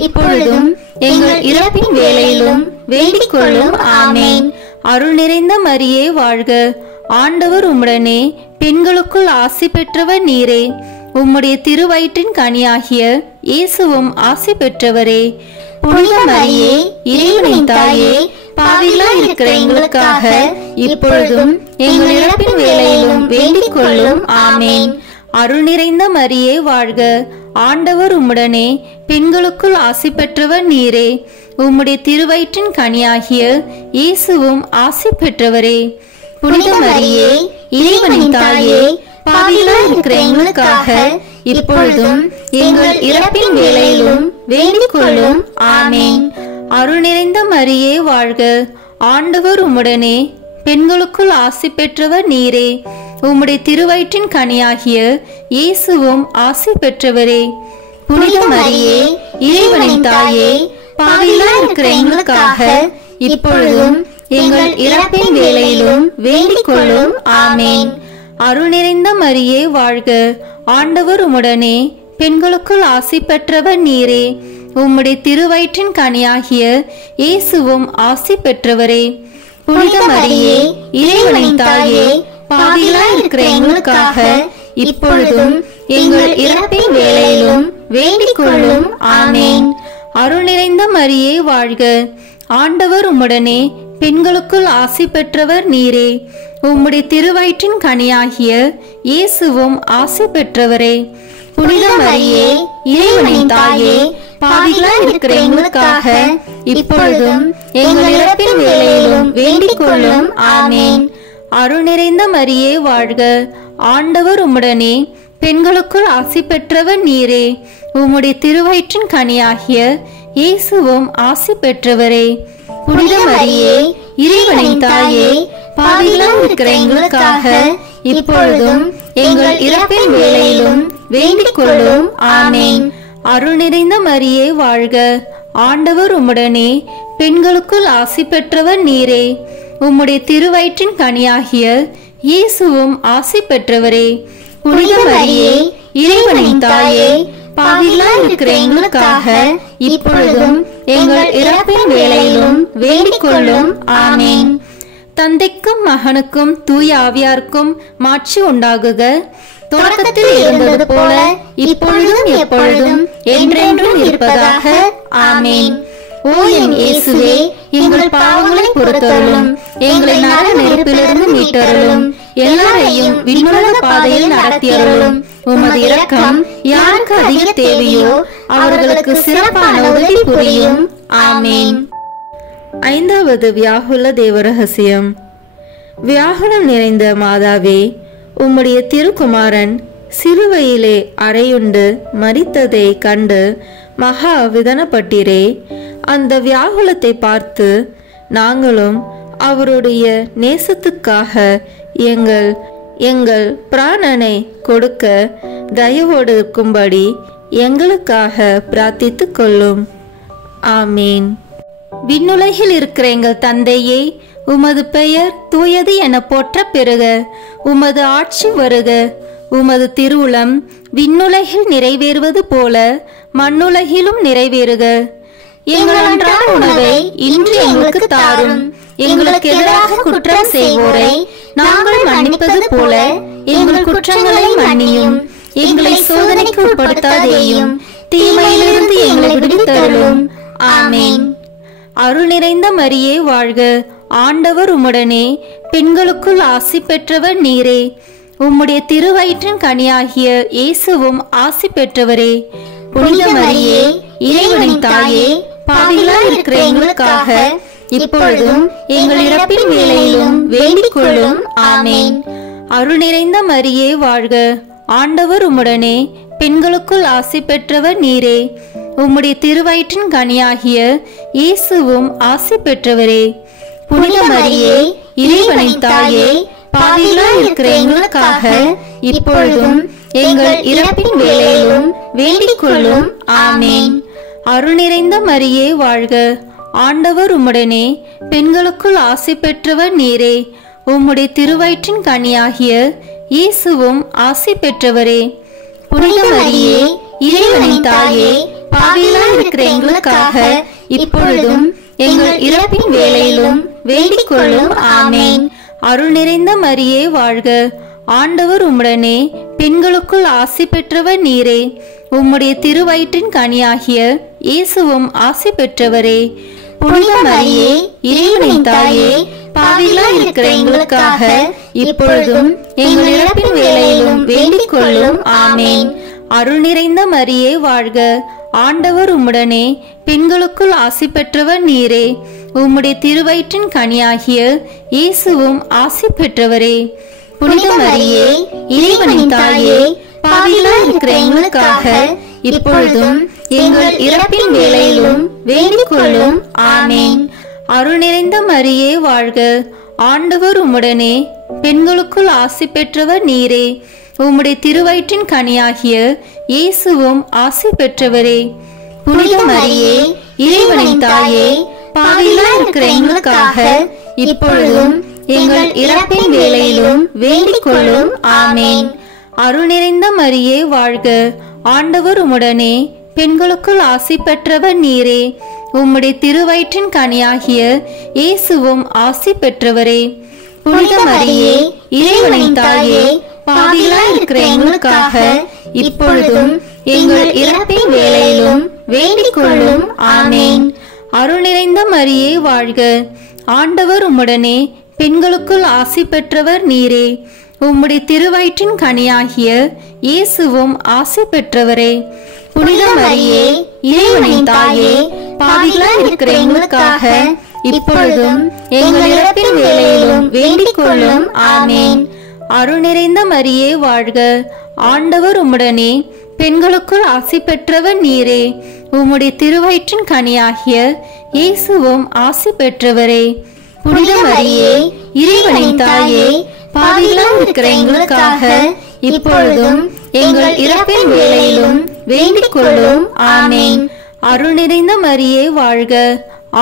இப்பொழுதும் எங்கள் இறப்பின் வேளையிலும் வேண்டிக் கொள்ளும். ஆமேன். அருள் நிறைந்த மரியே வாழ்க. ஆண்டவர் உம்முடனே, பெண்களுக்குள் ஆசி பெற்றவர் நீரே. உம்முடைய திருவயிற்றின் கனியாகிய இயேசுவும் ஆசி பெற்றவரே. புனித மரியே, இறைவனின் தாயே, பாவிகளாய் இருக்கிற எங்களுக்காக இப்பொழுதும் எங்கள் இறப்பின் வேளையிலும் வேண்டிக் கொள்ளும். ஆமேன். அருள் நிறைந்த மரியே வாழ்க. ஆண்டவர் உம்முடனே, பெண்களுக்குள் ஆசி பெற்றவர் நீரே. உம்முடைய திருவயிற்றின் கனியாகிய இயேசுவும் ஆசி பெற்றவரே. புனித மரியே, இறைவனின் தாயே, பாவிகளாய் இருக்கிற எங்களுக்காக இப்பொழுதும் எங்கள் இறப்பின் வேளையிலும் வேண்டிக் கொள்ளும். ஆமேன். அருள் நிறைந்த மரியே வாழ்க. ஆண்டவர் உம்முடனே, பெண்களுக்குள் ஆசி பெற்றவர் நீரே. உம்முடைய திருவயிற்றின் கனியாகிய இயேசுவும் ஆசி பெற்றவரே. புனித மரியே, இறைவனின் தாயே, பாவிகளாய் இருக்கிற எங்களுக்காக இப்பொழுதும் எங்கள் இறப்பின் வேளையிலும் வேண்டிக் கொள்ளும். ஆமேன். அருள் நிறைந்த மரியே வாழ்க. ஆண்டவர் உம்முடனே, பெண்களுக்குள் ஆசி பெற்றவர் நீரே. உம்முடைய திருவயிற்றின் கனியாகிய இயேசுவும் ஆசி பெற்றவரே. புனித மரியே, இறைவனின் தாயே, பாவிகளாய் இருக்கிற எங்களுக்காக இப்பொழுதும் எங்கள் இறப்பின் வேளையிலும் வேண்டிக் கொள்ளும். ஆமேன். அருள் நிறைந்த மரியே வாழ்க. ஆண்டவர் உம்முடனே, பெண்களுக்குள் ஆசி பெற்றவர் நீரே. உம்முடைய திருவயிற்றின் கனியாகிய இயேசுவும் ஆசி பெற்றவரே. புனித மரியே, இறைவனின் தாயே, பாவிகளாய் இருக்கிற எங்களுக்காக இப்பொழுதும் எங்கள் இறப்பின் வேளையிலும் வேண்டிக் கொள்ளும். ஆமேன். அருள் நிறைந்த மரியே வாழ்க. ஆண்டவர் உம்முடனே, பெண்களுக்குள் ஆசி பெற்றவர் நீரே. உம்முடைய திருவயிற்றின் கனியாகிய இயேசுவும் ஆசி பெற்றவரே. புனித மரியே, இறைவனின் தாயே, பாவிகளாய் இருக்கிற எங்களுக்காக இப்பொழுதும் எங்கள் இறப்பின் வேளையிலும் வேண்டிக் கொள்ளும். ஆமேன். அருள் நிறைந்த மரியே வாழ்க. ஆண்டவர் உம்முடனே, பெண்களுக்குள் ஆசி பெற்றவர் நீரே. உம்முடைய திருவயிற்றின் கனியாகிய இயேசுவும் ஆசி பெற்றவரே. புனித மரியே, இறைவனின் தாயே, பாவிகளாய் இருக்கிற எங்களுக்காக இப்பொழுதும் எங்கள் இறப்பின் வேளையிலும் வேண்டிக் கொள்ளும். ஆமேன். தந்தைக்கும் மகனுக்கும் தூய ஆவியாருக்கும் மாட்சி உண்டாகுக. தொடக்கத்தில் இருந்தது போல இப்பொழுதும் எப்பொழுதும் என்றென்றும் இருப்பதாக. ஆமேன். ஓ என் இயேசுவே, எங்கள் பாவங்களை பொறுத்தருளும், எங்களை நரக நெருப்பிலிருந்து மீட்டருளும், எல்லாரையும் விண்ணுலக பாதையில் நடத்தியருளும். உமது இரக்கம் யாருக்கு அதிக தேவையோ அவர்களுக்கு சிறப்பான உதவி புரியும். ஆமேன். ஐந்தாவது வியாகுல தேவரகசியம். வியாகுலம் நிறைந்த மாதாவே, உம்முடைய திருக்குமாரன் சிலுவையிலே அறையுண்டு மரித்ததை கண்டு மகா விதனப்பட்டீரே. அந்த வியாகுலத்தை பார்த்து நாங்களும் அவருடைய நேசத்துக்காக எங்கள் பிராணனை கொடுக்க தயவோடு இருக்கும்படி எங்களுக்காக பிரார்த்தித்து கொள்ளும். ஆமீன். விண்ணுலகில் இருக்கிற எங்கள் தந்தையே, உமது பெயர் தூயது என போற்ற பெறுக. உமது ஆட்சி வருக. உமது திருவுளம் விண்ணுலகில் நிறைவேறுவது போல மண்ணுலகிலும் நிறைவேறுக. எங்கள் அன்றாட உணவை இன்று எங்களுக்கு தாரும். எங்களுக்கு எதிராக குற்றம் செய்வோரை நாங்கள் மன்னிப்பது போல எங்கள் குற்றங்களை மன்னியும். எங்களை சோதனைக்கு உட்படுத்தாதேயும், தீமையிலிருந்து எங்களை விடுவித்தருளும். ஆமேன். அருள் நிறைந்த மரியே வாழ்க. ஆண்டவர் உம்முடனே, பெண்களுக்குள் ஆசி பெற்றவர் நீரே. உம்முடைய திருவயிற்றின் கனியாகிய இயேசுவும் ஆசி பெற்றவரே. புனித மரியே, இறைவனின் தாயே, பாவிகளாய் இருக்கிற எங்களுக்காக இப்பொழுதும் எங்கள் இறப்பின் வேளையிலும் வேண்டிக் கொள்ளும். ஆமேன். அருள் நிறைந்த மரியே வாழ்க. ஆண்டவர் உம்முடனே, பெண்களுக்குள் ஆசி பெற்றவர் நீரே. உம்முடைய திருவயிற்றின் கனியாகிய இயேசுவும் ஆசி பெற்றவரே. புனித மரியே, இறைவனின் தாயே, பாவிகளாய் இருக்கிற எங்களுக்காக இப்பொழுதும் எங்கள் இறப்பின் வேளையிலும் வேண்டிக் கொள்ளும். ஆமேன். அருள் நிறைந்த மரியே வாழ்க. ஆண்டவர் உம்முடனே, பெண்களுக்குள் ஆசி பெற்றவர் நீரே. உம்முடைய திருவயிற்றின் கனியாகிய இயேசுவும் ஆசி பெற்றவரே. புனித மரியே, இறைவனின் தாயே, பாவிகளாய் இருக்கிற எங்களுக்காக இப்பொழுதும் எங்கள் இறப்பின் வேளையிலும் வேண்டிக் கொள்ளும். ஆமேன். அருள் நிறைந்த மரியே வாழ்க. ஆண்டவர் உம்முடனே, பெண்களுக்குள் ஆசி பெற்றவர் நீரே. உம்முடைய திருவயிற்றின் கனியாகிய இயேசுவும் ஆசி பெற்றவரே. புனித மரியே, இறைவனின் தாயே, பாவிகளாய் இருக்கிற எங்களுக்காக இப்பொழுதும் எங்கள் இறப்பின் வேளையிலும் வேண்டிக் கொள்ளும். ஆமேன். அருள் நிறைந்த மரியே வாழ்க. ஆண்டவர் உம்முடனே, பெண்களுக்குள் ஆசி பெற்றவர் நீரே. உம்முடைய திருவயிற்றின் கனியாகிய இயேசுவும் ஆசி பெற்றவரே. புனித மரியே, இறைவனின் தாயே, பாவிகளாய் இருக்கிற எங்களுக்காக இப்பொழுதும் எங்கள் இறப்பின் வேளையிலும் வேண்டிக் கொள்ளும். ஆமேன். அருள் நிறைந்த மரியே வாழ்க. ஆண்டவர் உம்முடனே, பெண்களுக்குள் ஆசி பெற்றவர் நீரே. உம்முடைய திருவயிற்றின் கனியாகிய இயேசுவும் ஆசி பெற்றவரே. புனித மரியே, இறைவனின் தாயே, பாவிகளாய் இருக்கிற எங்களுக்காக இப்பொழுதும் எங்கள் இறப்பின் வேளையிலும் வேண்டிக் கொள்ளும். ஆமேன். அருள் நிறைந்த மரியே வாழ்க. ஆண்டவர் உம்முடனே, பெண்களுக்குள் ஆசி பெற்றவர் நீரே. உம்முடைய திருவயிற்றின் கனியாகிய இயேசுவும் ஆசி பெற்றவரே. புனித மரியே, இறைவனின் தாயே, பாவிகளாய் இருக்கிற எங்களுக்காக இப்பொழுதும் எங்கள் இறப்பின் வேளையிலும் வேண்டிக் கொள்ளும். ஆமேன். அருள் நிறைந்த மரியே வாழ்க. ஆண்டவர் உம்முடனே, பெண்களுக்குள் ஆசி பெற்றவர் நீரே. உம்முடைய திருவயிற்றின் கனியாகிய இயேசுவும் ஆசி பெற்றவரே. புனித மரியே, இறைவனின் தாயே, பாவிகளாய் இருக்கிற எங்களுக்காக இப்பொழுதும் எங்கள் இறப்பின் வேளையிலும் வேண்டிக் கொள்ளும். ஆமேன். அருள் நிறைந்த மரியே வாழ்க. ஆண்டவர் உம்முடனே, பெண்களுக்குள் ஆசி பெற்றவர் நீரே. உம்முடைய திருவயிற்றின் கனியாகிய இயேசுவும் ஆசி பெற்றவரே. புனித மரியே, இறைவனின் தாயே, பாவிகளாய் இருக்கிற எங்களுக்காக இப்பொழுதும் எங்கள் இறப்பின் வேளையிலும் வேண்டிக் கொள்ளும். ஆமேன். அருள் நிறைந்த மரியே வாழ்க.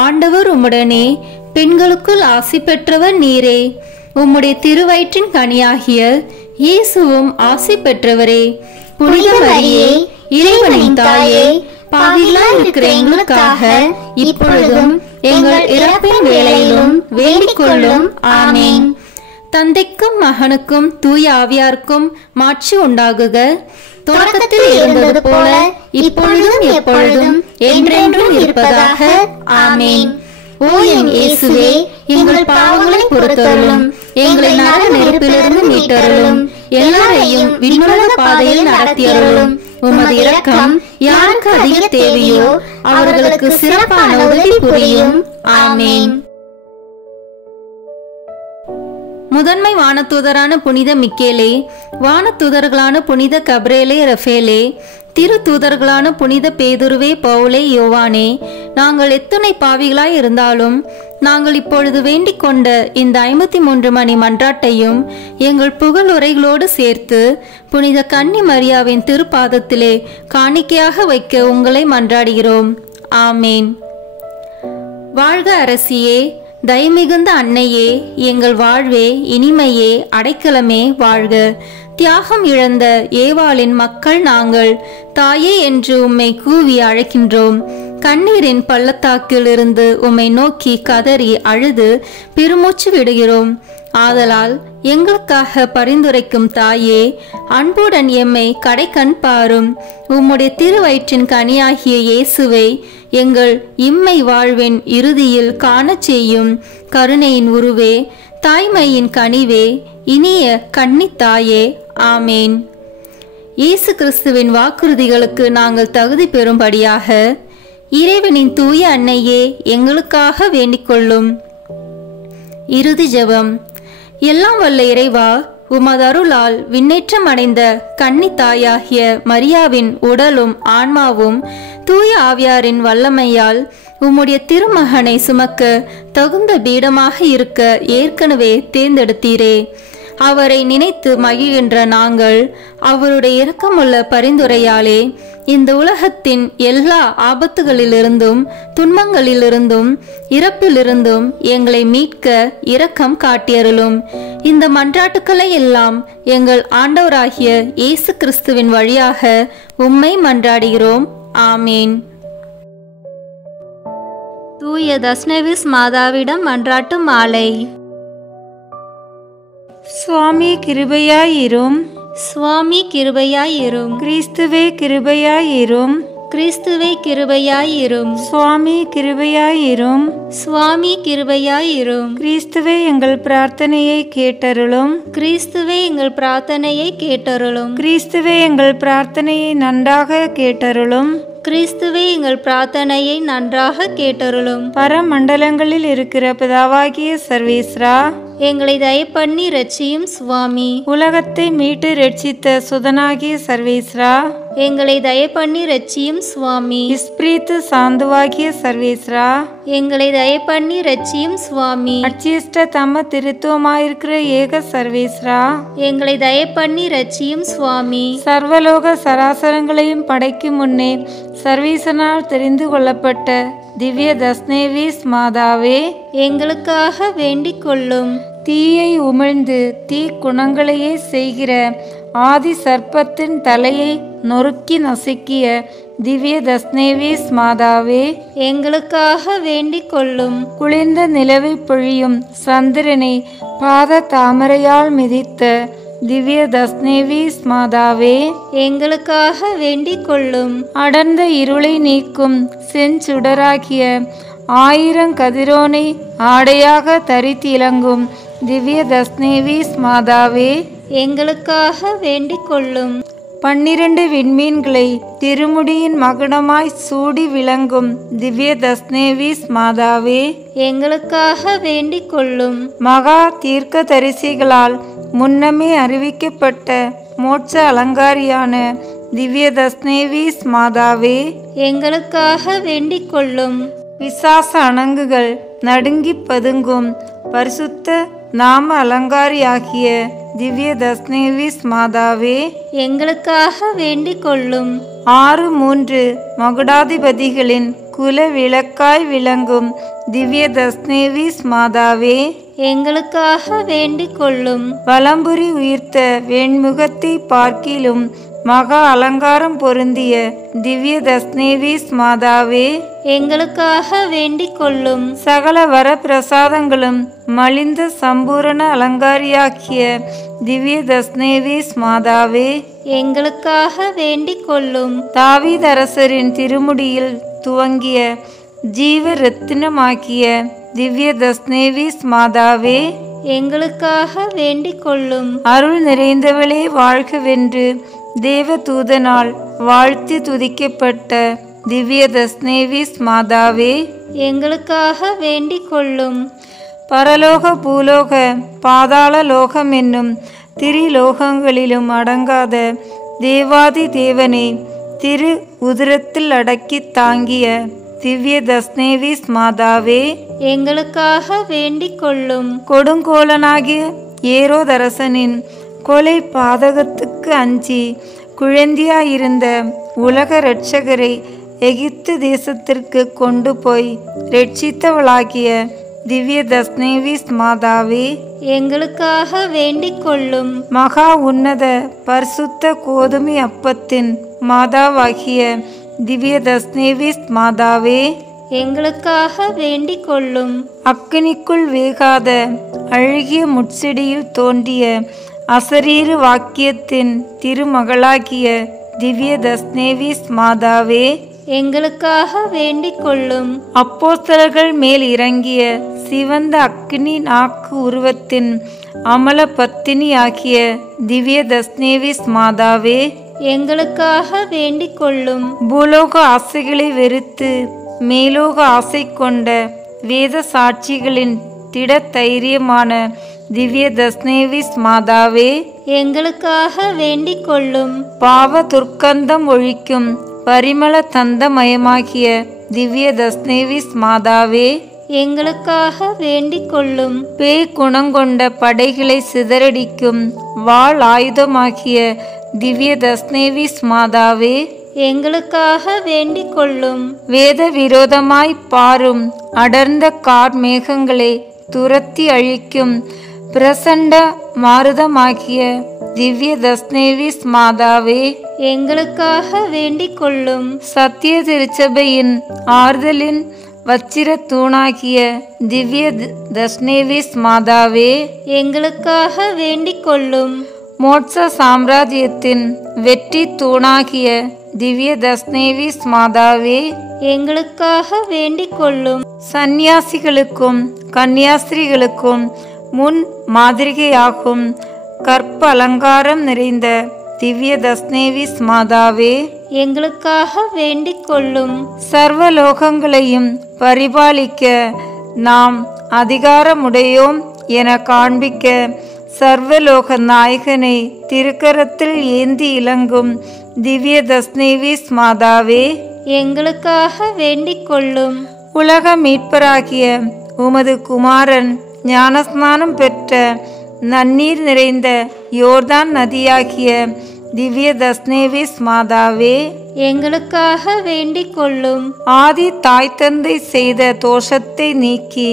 ஆண்டவர் உம்முடனே, பெண்களுக்குள் ஆசி பெற்றவர் நீரே. உம்முடைய திருவயிற்றின் கனியாகிய இயேசுவும் ஆசி பெற்றவரே. புனித மரியே, இறைவனின் தாயே, பாவிகளாய் இருக்கிற எங்களுக்காக இப்பொழுதும் எங்கள் இறப்பின் வேளையிலும் வேண்டிக் கொள்ளும். ஆமேன். தந்தைக்கும் மகனுக்கும் தூய ஆவியாருக்கும் மாட்சி உண்டாகுக. தொடக்கத்தில் இருந்தது போல இப்பொழுதும் எப்பொழுதும் என்றென்றும் இருப்பதாக. ஆமேன். ஓ என் இயேசுவே, எங்கள் பாவங்களை பொறுத்தருளும், எங்களை நரக நெருப்பிலிருந்து மீட்டருளும், எல்லாரையும் விண்ணுலக பாதையில் நடத்தியருளும். உமது இரக்கம் யாருக்கு அதிக தேவையோ அவர்களுக்கு சிறப்பான உதவி புரியும். ஆமேன். முதன்மை வானதூதரான புனித மிக்கேலே, வானதூதர்களான புனித கப்ரேலே, ரஃபேலே, திரு தூதர்களான புனித பேதுருவே, பவுலே, யோவானே, நாங்கள் எத்துணை பாவிகளாய் இருந்தாலும் நாங்கள் இப்பொழுது வேண்டிக் கொண்ட இந்த 53 மணி மன்றாட்டையும் எங்கள் புகழுரைகளோடு சேர்த்து புனித கன்னி மரியாவின் திருப்பாதத்திலே காணிக்கையாக வைக்க உங்களை மன்றாடுகிறோம். ஆமேன். வாழ்க அரசியே, தயமிகுந்த அன்னையே, எங்கள் வாழ்வே, இனிமையே, அடைக்கலமே, வாழ்க. தியாகம் இழந்த ஏவாளின் மக்கள் நாங்கள், தாயே என்று உம்மை கூவி அழைக்கின்றோம். கண்ணீரின் பள்ளத்தாக்கில் இருந்து உம்மை நோக்கி கதறி அழுது பெருமூச்சு விடுகிறோம். ஆதலால் எங்களுக்காக பரிந்துரைக்கும் தாயே, அன்புடன் எம்மை கடைக்கண் பாரும். உம்முடைய திருவயிற்றின் கனியாகிய இயேசுவை எங்கள் இம்மை வாழ்வின் இறுதியில் காணச் செய்யும். கருணையின் உருவே, தாய்மையின் கனிவே, இனிய கன்னித்தாயே. ஆமேன். இயேசு கிறிஸ்துவின் வாக்குறுதிகளுக்கு நாங்கள் தகுதி பெறும்படியாக இறைவனின் தூய அன்னையே, எங்களுக்காக வேண்டிக் கொள்ளும். இறுதி ஜெபம். எல்லாம் வல்ல இறைவா, உமது அருளால் விண்ணேற்றம் அடைந்த கன்னி தாயாகிய மரியாவின் உடலும் ஆன்மாவும் தூய ஆவியாரின் வல்லமையால் உம்முடைய திருமகனை சுமக்க தகுந்த பீடமாக இருக்க ஏற்கனவே தேர்ந்தெடுத்தீரே. அவரை நினைத்து மகிழ்கின்ற நாங்கள் அவருடைய இரக்கமுள்ள பரிந்துரையாலே இந்த உலகத்தின் எல்லா ஆபத்துகளிலிருந்தும் துன்பங்களிலிருந்தும் இறப்பிலிருந்தும் எங்களை மீட்க இரக்கம் காட்டியருளும். இந்த மன்றாட்டுக்களை எல்லாம் எங்கள் ஆண்டவராகிய இயேசு கிறிஸ்துவின் வழியாக உம்மை மன்றாடுகிறோம். ஆமேன். தூய தஸ்னவிஸ் மாதாவிடம் மன்றாட்டு மாலை. சுவாமி கிருபையாயிரும். சுவாமி கிருபையாயிரும். கிறிஸ்துவே கிருபையாயிரும். கிறிஸ்துவே கிருபையாயிரும். சுவாமி கிருபையாயிரும். சுவாமி கிருபையாயிரும். கிறிஸ்துவே எங்கள் பிரார்த்தனையை கேட்டருளும். கிறிஸ்துவே எங்கள் பிரார்த்தனையை கேட்டருளும். கிறிஸ்துவே எங்கள் பிரார்த்தனையை நன்றாக கேட்டருளும். கிறிஸ்துவே எங்கள் பிரார்த்தனையை நன்றாக கேட்டருளும். பரமண்டலங்களில் இருக்கிற பிதாவாகிய சர்வேஸ்வரா, எங்களை தயப்பண்ணி ரட்சியும் சுவாமி. உலகத்தை மீட்டு ரட்சித்த சுதனாகிய சர்வேஸ்வரா, எங்களை தயப்பண்ணி ரட்சியும் சுவாமி. இஸ்பிரித்து சாந்துவாகிய சர்வேஸ்வரா, எங்களை தயப்பண்ணி ரட்சியும் சுவாமி. அச்சிஷ்ட தம திருத்துவமாயிருக்கிற ஏக சர்வேஸ்வரா, எங்களை தயப்பண்ணி ரட்சியும் சுவாமி. சர்வலோக சராசரங்களையும் படைக்கும் முன்னே சர்வீசனால் தெரிந்து கொள்ளப்பட்ட திவ்ய தஸ்னேவிஸ் மாதாவே, எங்களுக்காக வேண்டிக் கொள்ளும். தீயை உமிழ்ந்து தீ குணங்களையே செய்கிற ஆதி சர்ப்பத்தின் தலையை நொறுக்கி நசுக்கிய திவ்ய தஸ்னேவிஸ் மாதாவே எங்களுக்காக வேண்டிக் கொள்ளும். குளிர்ந்த நிலவை பொழியும் சந்திரனை பாத தாமரையால் மிதித்த திவ்ய தஸ்னேவிஸ் மாதாவே எங்களுக்காக வேண்டிக் கொள்ளும். அடர்ந்த இருளை நீக்கும் செஞ்சுடராகிய 1000 கதிரோனை ஆடையாக தரித்திலங்கும் திவ்ய தஸ்னேவிஸ் மாதாவே எங்களுக்காக வேண்டிக் கொள்ளும். 12 விண்மீன்களை திருமுடியின் மகுடமாய் சூடி விளங்கும் திவ்ய தஸ்னேவிஸ் மாதாவே எங்களுக்காக வேண்டிக் கொள்ளும். மகா தீர்க்க தரிசிகளால் முன்னமே அறிவிக்கப்பட்ட மோட்ச அலங்காரியான திவ்ய தஸ்னேவிஸ் மாதாவே எங்களுக்காக வேண்டிக் கொள்ளும். விசாச அணங்குகள் நடுங்கி பதுங்கும் பரிசுத்த நாம அலங்காரியாகிய திவ்ய தஸ்னேவிஸ் மாதாவே எங்களுக்காக வேண்டிக் கொள்ளும். 6 மகுடாதிபதிகளின் குல விளக்காய் விளங்கும் திவ்ய தஸ்னேவிஸ் மாதாவே எங்களுக்காக வேண்டிக் கொள்ளும். வலம்புரி உயிர்த்த வெண்முகத்தை பார்க்கிலும் மகா அலங்காரம் பொருந்திய திவ்ய தஸ்னேவிஸ் மாதாவே எங்களுக்காக வேண்டிக் கொள்ளும். சகல வரப்பிரசாதங்களும் மலிந்த சம்பூரண அலங்காரியாக்கிய திவ்ய தஸ்னேவிஸ் மாதாவே எங்களுக்காக வேண்டிக் கொள்ளும். தாவீதரசரின் திருமுடியில் துவங்கிய ஜீவ ரத்தினமாக்கிய திவ்ய தஸ்னேவிஸ் மாதாவே எங்களுக்காக வேண்டிக் கொள்ளும். அருள் நிறைந்தவளே வாழ்கவென்று தேவதூதனால் வாழ்த்தி துதிக்கப்பட்ட திவ்ய தஸ்னேவிஸ் மாதாவே எங்களுக்காக வேண்டிக் கொள்ளும். பரலோக பூலோக பாதாள லோகம் என்னும் திரிலோகங்களிலும் அடங்காத தேவாதி தேவனை திரு உதிரத்தில் அடக்கி தாங்கிய திவ்ய தஸ்னேவிஸ் மாதாவே எங்களுக்காக வேண்டிக் கொள்ளும். கொடுங்கோலனாகிய ஏரோதரசனின் கொலை பாதகத்துக்கு அஞ்சி குழந்தையாயிருந்த உலக இரட்சகரை எகிப்து தேசத்திற்கு கொண்டு போய் இரட்சித்தவளாகிய திவ்ய தஸ்னேவிஸ் மாதாவே எங்களுக்காக வேண்டிக் கொள்ளும். மகா உன்னத பரிசுத்த கோதுமை அப்பத்தின் மாதாவாகிய திவ்ய தஸ்னேவிஸ் மாதாவே எங்களுக்காக வேண்டிக் கொள்ளும். அக்கினிக்குள் வேகாத அழகிய முட்செடியில் தோன்றிய அசரீரு வாக்கியத்தின் திருமகளாகிய திவ்ய தஸ்னேவிஸ் மாதாவே எங்களுக்காக வேண்டிக் கொள்ளும். அப்போஸ்தலர்கள் மேல் இறங்கிய சிவந்த அக்கினி நாக்கு உருவத்தின் அமல பத்தினி ஆகிய திவ்ய தஸ்னேவிஸ் மாதாவே எங்களுக்காக வேண்டிக் கொள்ளும். பூலோக ஆசைகளை வெறுத்து மேலோக ஆசை கொண்ட வேத சாட்சிகளின் திட தைரியமான திவ்ய தஸ்னேவிஸ் மாதாவே எங்களுக்காக வேண்டிக் கொள்ளும். பாவ துர்க்கந்தம் ஒழிக்கும் பரிமள தந்தமயமாகிய திவ்ய தஸ்னேவிஸ் மாதாவே எங்களுக்காக வேண்டிக் கொள்ளும். பேய் குணங்கொண்ட படைகளை சிதறடிக்கும் வாள் ஆயுதமாகிய திவ்ய தஸ்னேவிஸ் மாதாவே எங்களுக்காக வேண்டிக் கொள்ளும். வேத விரோதமாய் பாரும் அடர்ந்த கார் மேகங்களை துரத்தி அழிக்கும் பிரசண்ட மாருதமாகிய திவ்ய தஸ்னேவிஸ் மாதாவே எங்களுக்காக வேண்டிக் கொள்ளும். சத்திய திருச்சபையின் ஆறுதலின் வச்சிர தூணாகிய திவ்ய தஸ்னேவிஸ் மாதாவே எங்களுக்காக வேண்டிக் கொள்ளும். மோட்ச சாம்ராஜ்யத்தின் வெற்றி தூணாகிய திவ்ய தஸ்னேவிஸ் மாதாவே எங்களுக்காக வேண்டிக் கொள்ளும். சந்நியாசிகளுக்கும் கன்னியாஸ்திரிகளுக்கும் முன் மாதிரிகையாகும் கற்ப அலங்காரம் நிறைந்த திவ்ய தஸ்னேவிஸ் மாதாவே எங்களுக்காக வேண்டிக் கொள்ளும். சர்வலோகங்களையும் பரிபாலிக்க நாம் அதிகாரமுடையோம் என காண்பிக்க சர்வலோக நாயகனை திருக்கரத்தில் ஏந்தி இலங்கும் திவ்ய தஸ்னேவிஸ் மாதாவே எங்களுக்காக வேண்டிக் கொள்ளும். உலக மீட்பராகிய உமது குமாரன் ஞானஸ்நானம் பெற்ற நன்னீர் நிறைந்த யோர்தான் நதியாகிய திவ்ய தஸ்னேவிஸ் மாதாவே எங்களுக்காக வேண்டிக் கொள்ளும். ஆதி தாய் தந்தை செய்த தோஷத்தை நீக்கி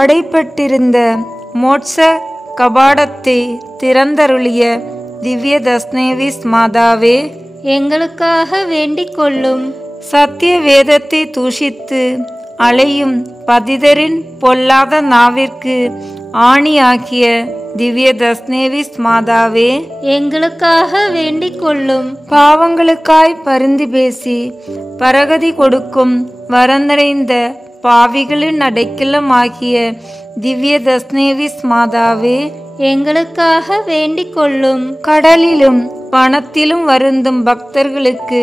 அடைப்பட்டிருந்த மோட்ச கபாடத்தை திறந்தருளிய திவ்ய தஸ்னேவிஸ் மாதாவே எங்களுக்காக வேண்டிக் கொள்ளும். சத்திய வேதத்தை தூஷித்து அலையும் பதிதரின் பொல்லாத நாவிற்கு ஆணியாகிய திவ்ய தஸ்நேவிஸ் மாதாவே, எங்களுக்காக வேண்டிக் கொள்ளும். பாவங்களுக்காய் பரிந்து பேசி பரகதி கொடுக்கும் வரந்தடைந்த பாவிகளின் அடைக்கலமாகிய திவ்ய தஸ்நேவிஸ் மாதாவே, எங்களுக்காக வேண்டிக் கொள்ளும். கடலிலும் வனத்திலும் வருந்தும் பக்தர்களுக்கு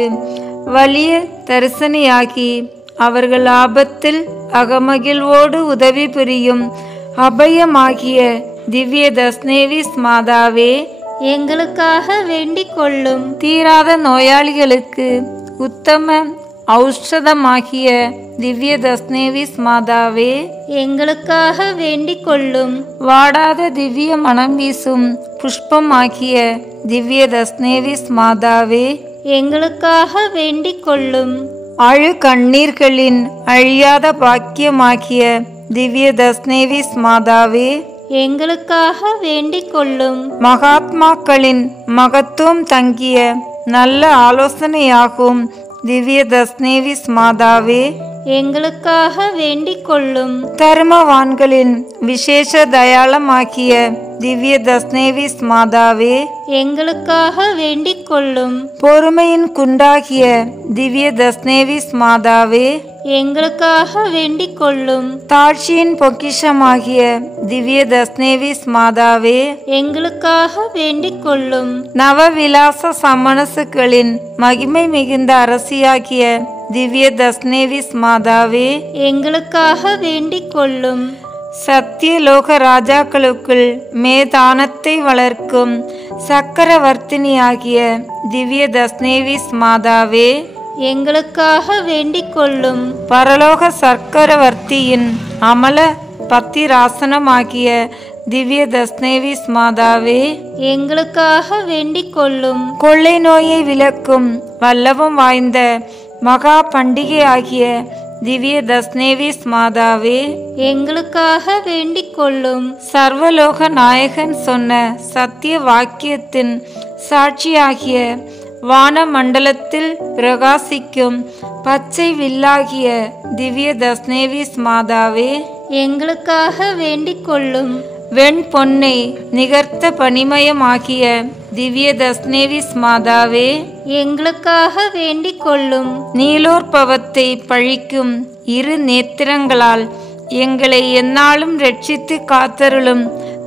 வலிய தரிசனையாகி அவர்கள் ஆபத்தில் அகமகிழ்வோடு உதவி புரியும் அபயமாகிய திவ்ய தஸ்நேவிஸ் மாதாவே, எங்களுக்காக வேண்டிக் கொள்ளும். தீராத நோயாளிகளுக்கு உத்தம ஔஷதமாகிய திவ்ய தஸ்நேவிஸ் மாதாவே, எங்களுக்காக வேண்டிக் கொள்ளும். வாடாத திவ்ய மனம் வீசும் புஷ்பமாகிய திவ்ய தஸ்நேவிஸ் மாதாவே, எங்களுக்காக வேண்டிக் கொள்ளும். அழு கண்ணீர்களின் அழியாத பாக்கியமாகிய திவ்ய தஸ்நேவிஸ் மாதாவே, எங்களுக்காக வேண்டிக் கொள்ளும். மகாத்மாக்களின் மகத்துவம் தங்கிய நல்ல ஆலோசனையாகும் திவ்ய தஸ்நேவிஸ் மாதாவே, எங்களுக்காக வேண்டிக் கொள்ளும். தர்மவான்களின் விசேஷ தயாளமாகிய திவ்ய தஸ்நேவிஸ் மாதாவே, எங்களுக்காக வேண்டிக் கொள்ளும். பொறுமையின் குண்டாகிய திவ்ய தஸ்நேவிஸ் மாதாவே, எங்களுக்காக வேண்டிக் கொள்ளும். தாட்சியின் பொக்கிஷமாகிய திவ்ய தஸ்நேவிஸ் மாதாவே, எங்களுக்காக வேண்டிக் கொள்ளும். நவவிலாச சமணசுகளின் மகிமை மிகுந்த அரசியாகிய திவ்ய தஸ்நேவிஸ் மாதாவே, எங்களுக்காக வேண்டிக் கொள்ளும். சத்தியலோக ராஜாக்களுக்குள் மேதானத்தை வளர்க்கும் சக்கரவர்த்தினியாகிய திவ்ய தஸ்நேவிஸ் மாதாவே, எங்களுக்காக வேண்டிக் கொள்ளும். பரலோக சக்கரவர்த்தியின் அமல பத்திராசனமாகிய திவ்ய தஸ்நேவிஸ் மாதாவே, எங்களுக்காக வேண்டிக் கொள்ளும். கொள்ளை நோயை விலக்கும் வல்லபம் வாய்ந்த மகா பண்டிகை ஆகிய திவ்ய தஸ்நேவிஸ் மாதாவே, எங்களுக்காக வேண்டிக் கொள்ளும். சர்வலோக நாயகன் சொன்ன சத்திய வாக்கியத்தின் சாட்சியாகிய வான மண்டலத்தில் பிரகாசிக்கும் பச்சை வில்லாகிய திவ்ய தஸ்நேவிஸ் மாதாவே, எங்களுக்காக வேண்டிக் கொள்ளும். வெண் பொன்னை நிகர்த்த பனிமயமாகிய திவ்ய தஸ்நேவிஸ் மாதாவே, எங்களுக்காக வேண்டிக் கொள்ளும். நீலோற்பவத்தை பழிக்கும் இரு நேத்திரங்களால் எங்களை எந்நாளும் ரட்சித்து காத்தருளும்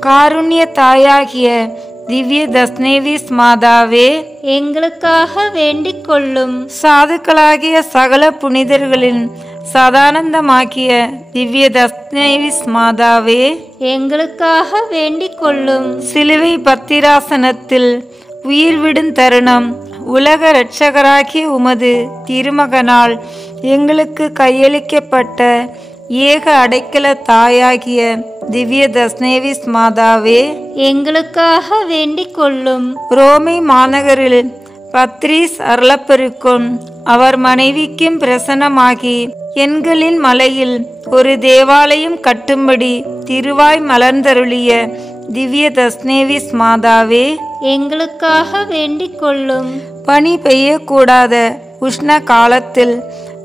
காருண்ய தாயாகிய திவ்ய தஸ்நேவிஸ் மாதாவே, எங்களுக்காக வேண்டிக் கொள்ளும். சாதுக்களாகிய சகல புனிதர்களின் சதானந்தமாகிய திவ்ய தஸ்நேவிஸ் மாதாவே, எங்களுக்காக வேண்டிக் கொள்ளும். சிலுவை பத்திராசனத்தில் உயிர் விடும் தருணம் உலக இரட்சகராகிய உமது திருமகனால் எங்களுக்கு கையளிக்கப்பட்ட ஏக அடைக்கல தாயாகிய திவ்ய தஸ்நேவிஸ் மாதாவே, எங்களுக்காக வேண்டிக் கொள்ளும். ரோமை மாநகரில் பத்ரீஸ் அருளப்பெருக்கும் அவர் மனைவிக்கும் பிரசன்னமாகி எண்களின் மலையில் ஒரு தேவாலயம் கட்டும்படி திருவாய் மலர்ந்தருளிய திவ்ய தஸ்நேவிஸ் மாதாவே, எங்களுக்காக வேண்டிக் கொள்ளும். பனி பெய்யக்கூடாத உஷ்ண காலத்தில்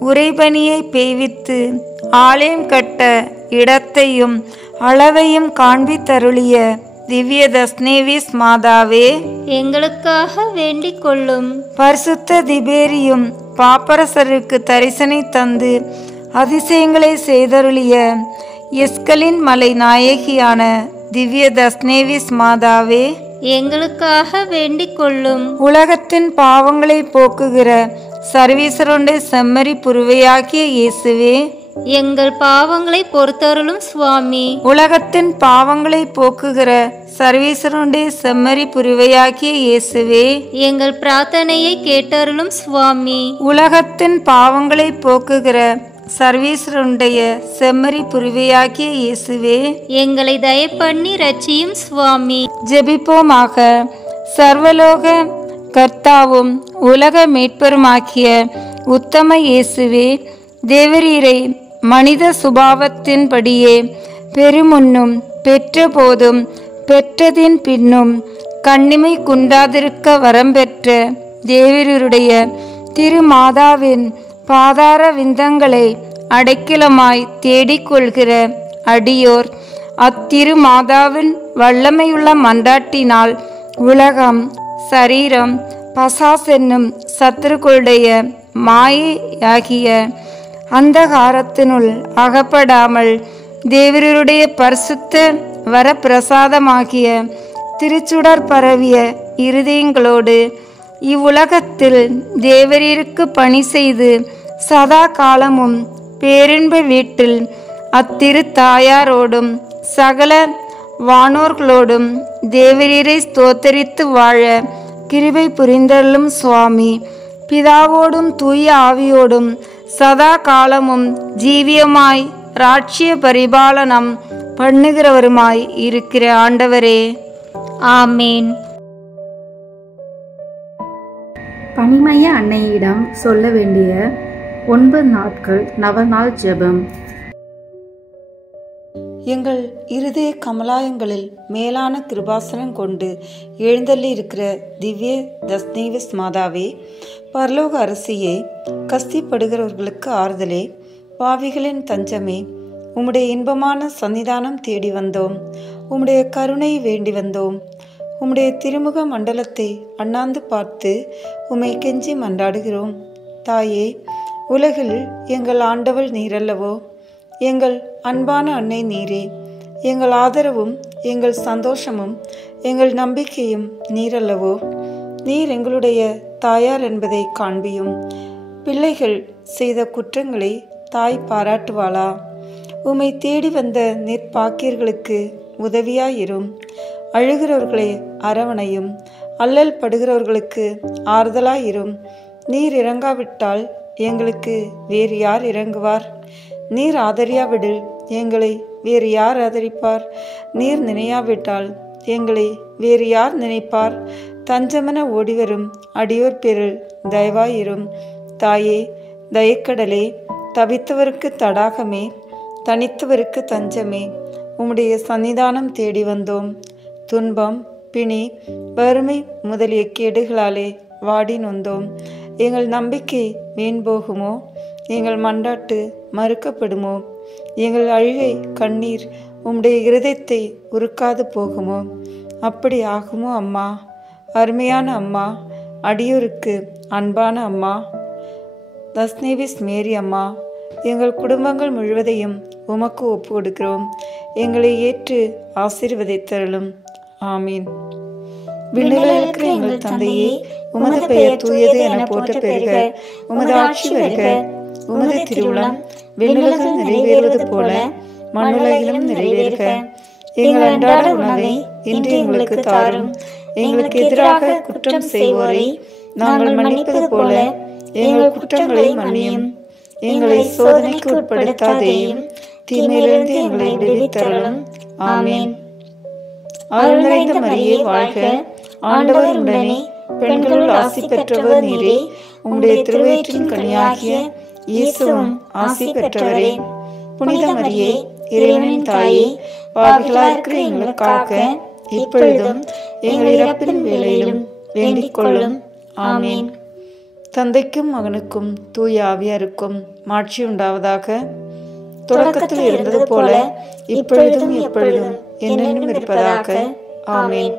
உறைபனியை பெய்வித்து ஆலயம் கட்ட இடத்தையும் அளவையும் காண்பித்தருளிய திவ்ய தஸ்நேவிஸ் மாதாவே, எங்களுக்காக வேண்டிக் கொள்ளும். பரிசுத்த திபேரியும் பாப்பரசருக்கு தரிசனை தந்து அதிசயங்களை செய்தருளிய எஸ்கலின் மலை நாயகியான திவ்ய தஸ்நேவிஸ் மாதாவே, எங்களுக்காக வேண்டிக் கொள்ளும். உலகத்தின் பாவங்களை போக்குகிற சர்வீசருடைய செம்மறி புருவையாகிய இயேசுவே, எங்கள் பாவங்களை பொறுத்தருளும் சுவாமி. உலகத்தின் பாவங்களை போக்குகிற சர்வீசருடைய செம்மறி புருவையாகிய இயேசுவே, எங்கள் பிரார்த்தனையை கேட்டருளும் சுவாமி. உலகத்தின் பாவங்களை போக்குகிற சர்வீசருடைய செம்மறி புருவையாகிய இயேசுவே, எங்களை தயப்பண்ணி ரட்சியும் சுவாமி. ஜெபிப்போமாக. சர்வலோக கர்த்தாவும் உலக மீட்பருமாகிய உத்தம இயேசுவே, தேவரீரை மனித சுபாவத்தின்படியே பெருமுன்னும் பெற்ற போதும் பெற்றதின் பின்னும் கண்ணிமை குண்டாதிருக்க வரம்பெற்ற தேவருடைய திருமாதாவின் பாதார விந்தங்களை அடைக்கலமாய் தேடிக்கொள்கிற அடியோர் அத்திருமாதாவின் வல்லமையுள்ள மன்றாட்டினால் உலகம், சரீரம், பசாஸ் என்னும் சத்துருக்களுடைய மாயையாகிய அந்தகாரத்தினுள் அகப்படாமல் தேவருடைய பரிசுத்த வரப்பிரசாதமாகிய திருச்சுடர் பரவிய இருதயங்களோடு இவ்வுலகத்தில் தேவரீருக்கு பணி செய்து சதா காலமும் பேரின்ப வீட்டில் அத்திரு தாயாரோடும் சகல வானோர்களோடும் தேவரீரை ஸ்தோத்தரித்து வாழ கிருபை புரிந்தருளும் சுவாமி. பிதாவோடும் தூய ஆவியோடும் சதா காலமும் ஜீவியமாய் ராட்சிய பரிபாலனம் பண்ணுகிறவருமாய் இருக்கிற ஆண்டவரே, ஆமேன். பனிமய அன்னையிடம் சொல்ல வேண்டிய 9 நாட்கள் நவநாள் ஜெபம். எங்கள் இருதய கமலாயங்களில் மேலான கிருபாசனம் கொண்டு எழுந்தள்ளி இருக்கிற திவ்ய தஸ்னேவிஸ் மாதாவே, பரலோக அரசியே, கஸ்திப்படுகிறவர்களுக்கு ஆறுதலே, பாவிகளின் தஞ்சமே, உம்முடைய இன்பமான சன்னிதானம் தேடி வந்தோம். உம்முடைய கருணை வேண்டி வந்தோம். உம்முடைய திருமுக மண்டலத்தை அண்ணாந்து பார்த்து உம்மை கெஞ்சி மன்றாடுகிறோம். தாயே, உலகில் எங்கள் ஆண்டவள் நீரல்லவோ? எங்கள் அன்பான அன்னை நீரே. எங்கள் ஆதரவும் எங்கள் சந்தோஷமும் எங்கள் நம்பிக்கையும் நீரல்லவோ? நீர் எங்களுடைய தாயார் என்பதை காண்பியும். பிள்ளைகள் செய்த குற்றங்களை தாய் பாராட்டுவாளா? உம்மை தேடி வந்த நெற்பாக்கியர்களுக்கு உதவியாயிரும். அழுகிறவர்களை அரவணையும். அல்லல் படுகிறவர்களுக்கு ஆறுதலாயிரும். நீர் இறங்காவிட்டால் எங்களுக்கு வேறு யார் இறங்குவார்? நீர் ஆதரியாவிடில் எங்களை வேறு யார் ஆதரிப்பார்? நீர் நினையாவிட்டால் எங்களை வேறு யார் நினைப்பார்? தஞ்சமென ஓடிவரும் அடியோர் பேரில் தயவாயிரும். தாயே, தயக்கடலே, தவித்தவருக்கு தடாகமே, தனித்தவருக்கு தஞ்சமே, உம்முடைய சன்னிதானம் தேடி வந்தோம். துன்பம், பிணி, வறுமை முதலிய கேடுகளாலே வாடி நொந்தோம். எங்கள் நம்பிக்கை வீண் போகுமோ? எங்கள் மன்றாட்டு மறுக்கப்படுமோ? எங்கள் அழுகை கண்ணீர் உம்முடைய இருதயத்தை உருக்காது போகுமோ? அப்படி ஆகுமோ அம்மா? அருமையான அம்மா, அடியோருக்கு அன்பான அம்மா, தஸ்னேவிஸ் மேரி அம்மா, எங்கள் குடும்பங்கள் முழுவதையும் உமக்கு ஒப்பு கொடுக்கிறோம். எங்களை ஏற்று ஆசீர்வதித்தருளும். ஆமீன். விண்ணுலகில் இருக்கிற எங்கள் தந்தையே, உமது பெயர் தூயது என போற்ற பெறுக. உமது ஆட்சி வருக. உமது திருவுளம் விண்ணுலகில் நிறைவேறுவது போல மண்ணுலகிலும் நிறைவேறுக. எங்கள் அன்றாட உணவை இன்று எங்களுக்கு தாரும். எங்களுக்கு எதிராக குற்றம் செய்வோரை நாங்கள் மன்னிப்பது போல எங்கள் குற்றங்களை மன்னியும். எங்களை சோதனைக்கு உட்படுத்தாதேயும், தீமையிலிருந்து எங்களை விடுவித்தருளும். ஆமீன். அருள் நிறைந்த மரியே வாழ்க. ஆண்டவர் உடனே, பெண்களுள் ஆசி பெற்றவர் நீரே. உம்முடைய திருவயிற்றின் கனியாகிய இயேசுவும் ஆசி பெற்றவரே. புனித மரியே, இறைவனின் தாயே, பாவிகளாயிருக்கிற எங்களுக்காக இப்பொழுதும் எங்கள் இறப்பின் வேளையிலும் வேண்டிக் கொள்ளும். ஆமீன். தந்தைக்கும் மகனுக்கும் தூய ஆவியாருக்கும் மாட்சி உண்டாவதாக. தொடக்கத்தில் இருந்தது போல இப்பொழுதும் எப்பொழுதும் என்னென்னும் இருப்பதாக. ஆமீன்.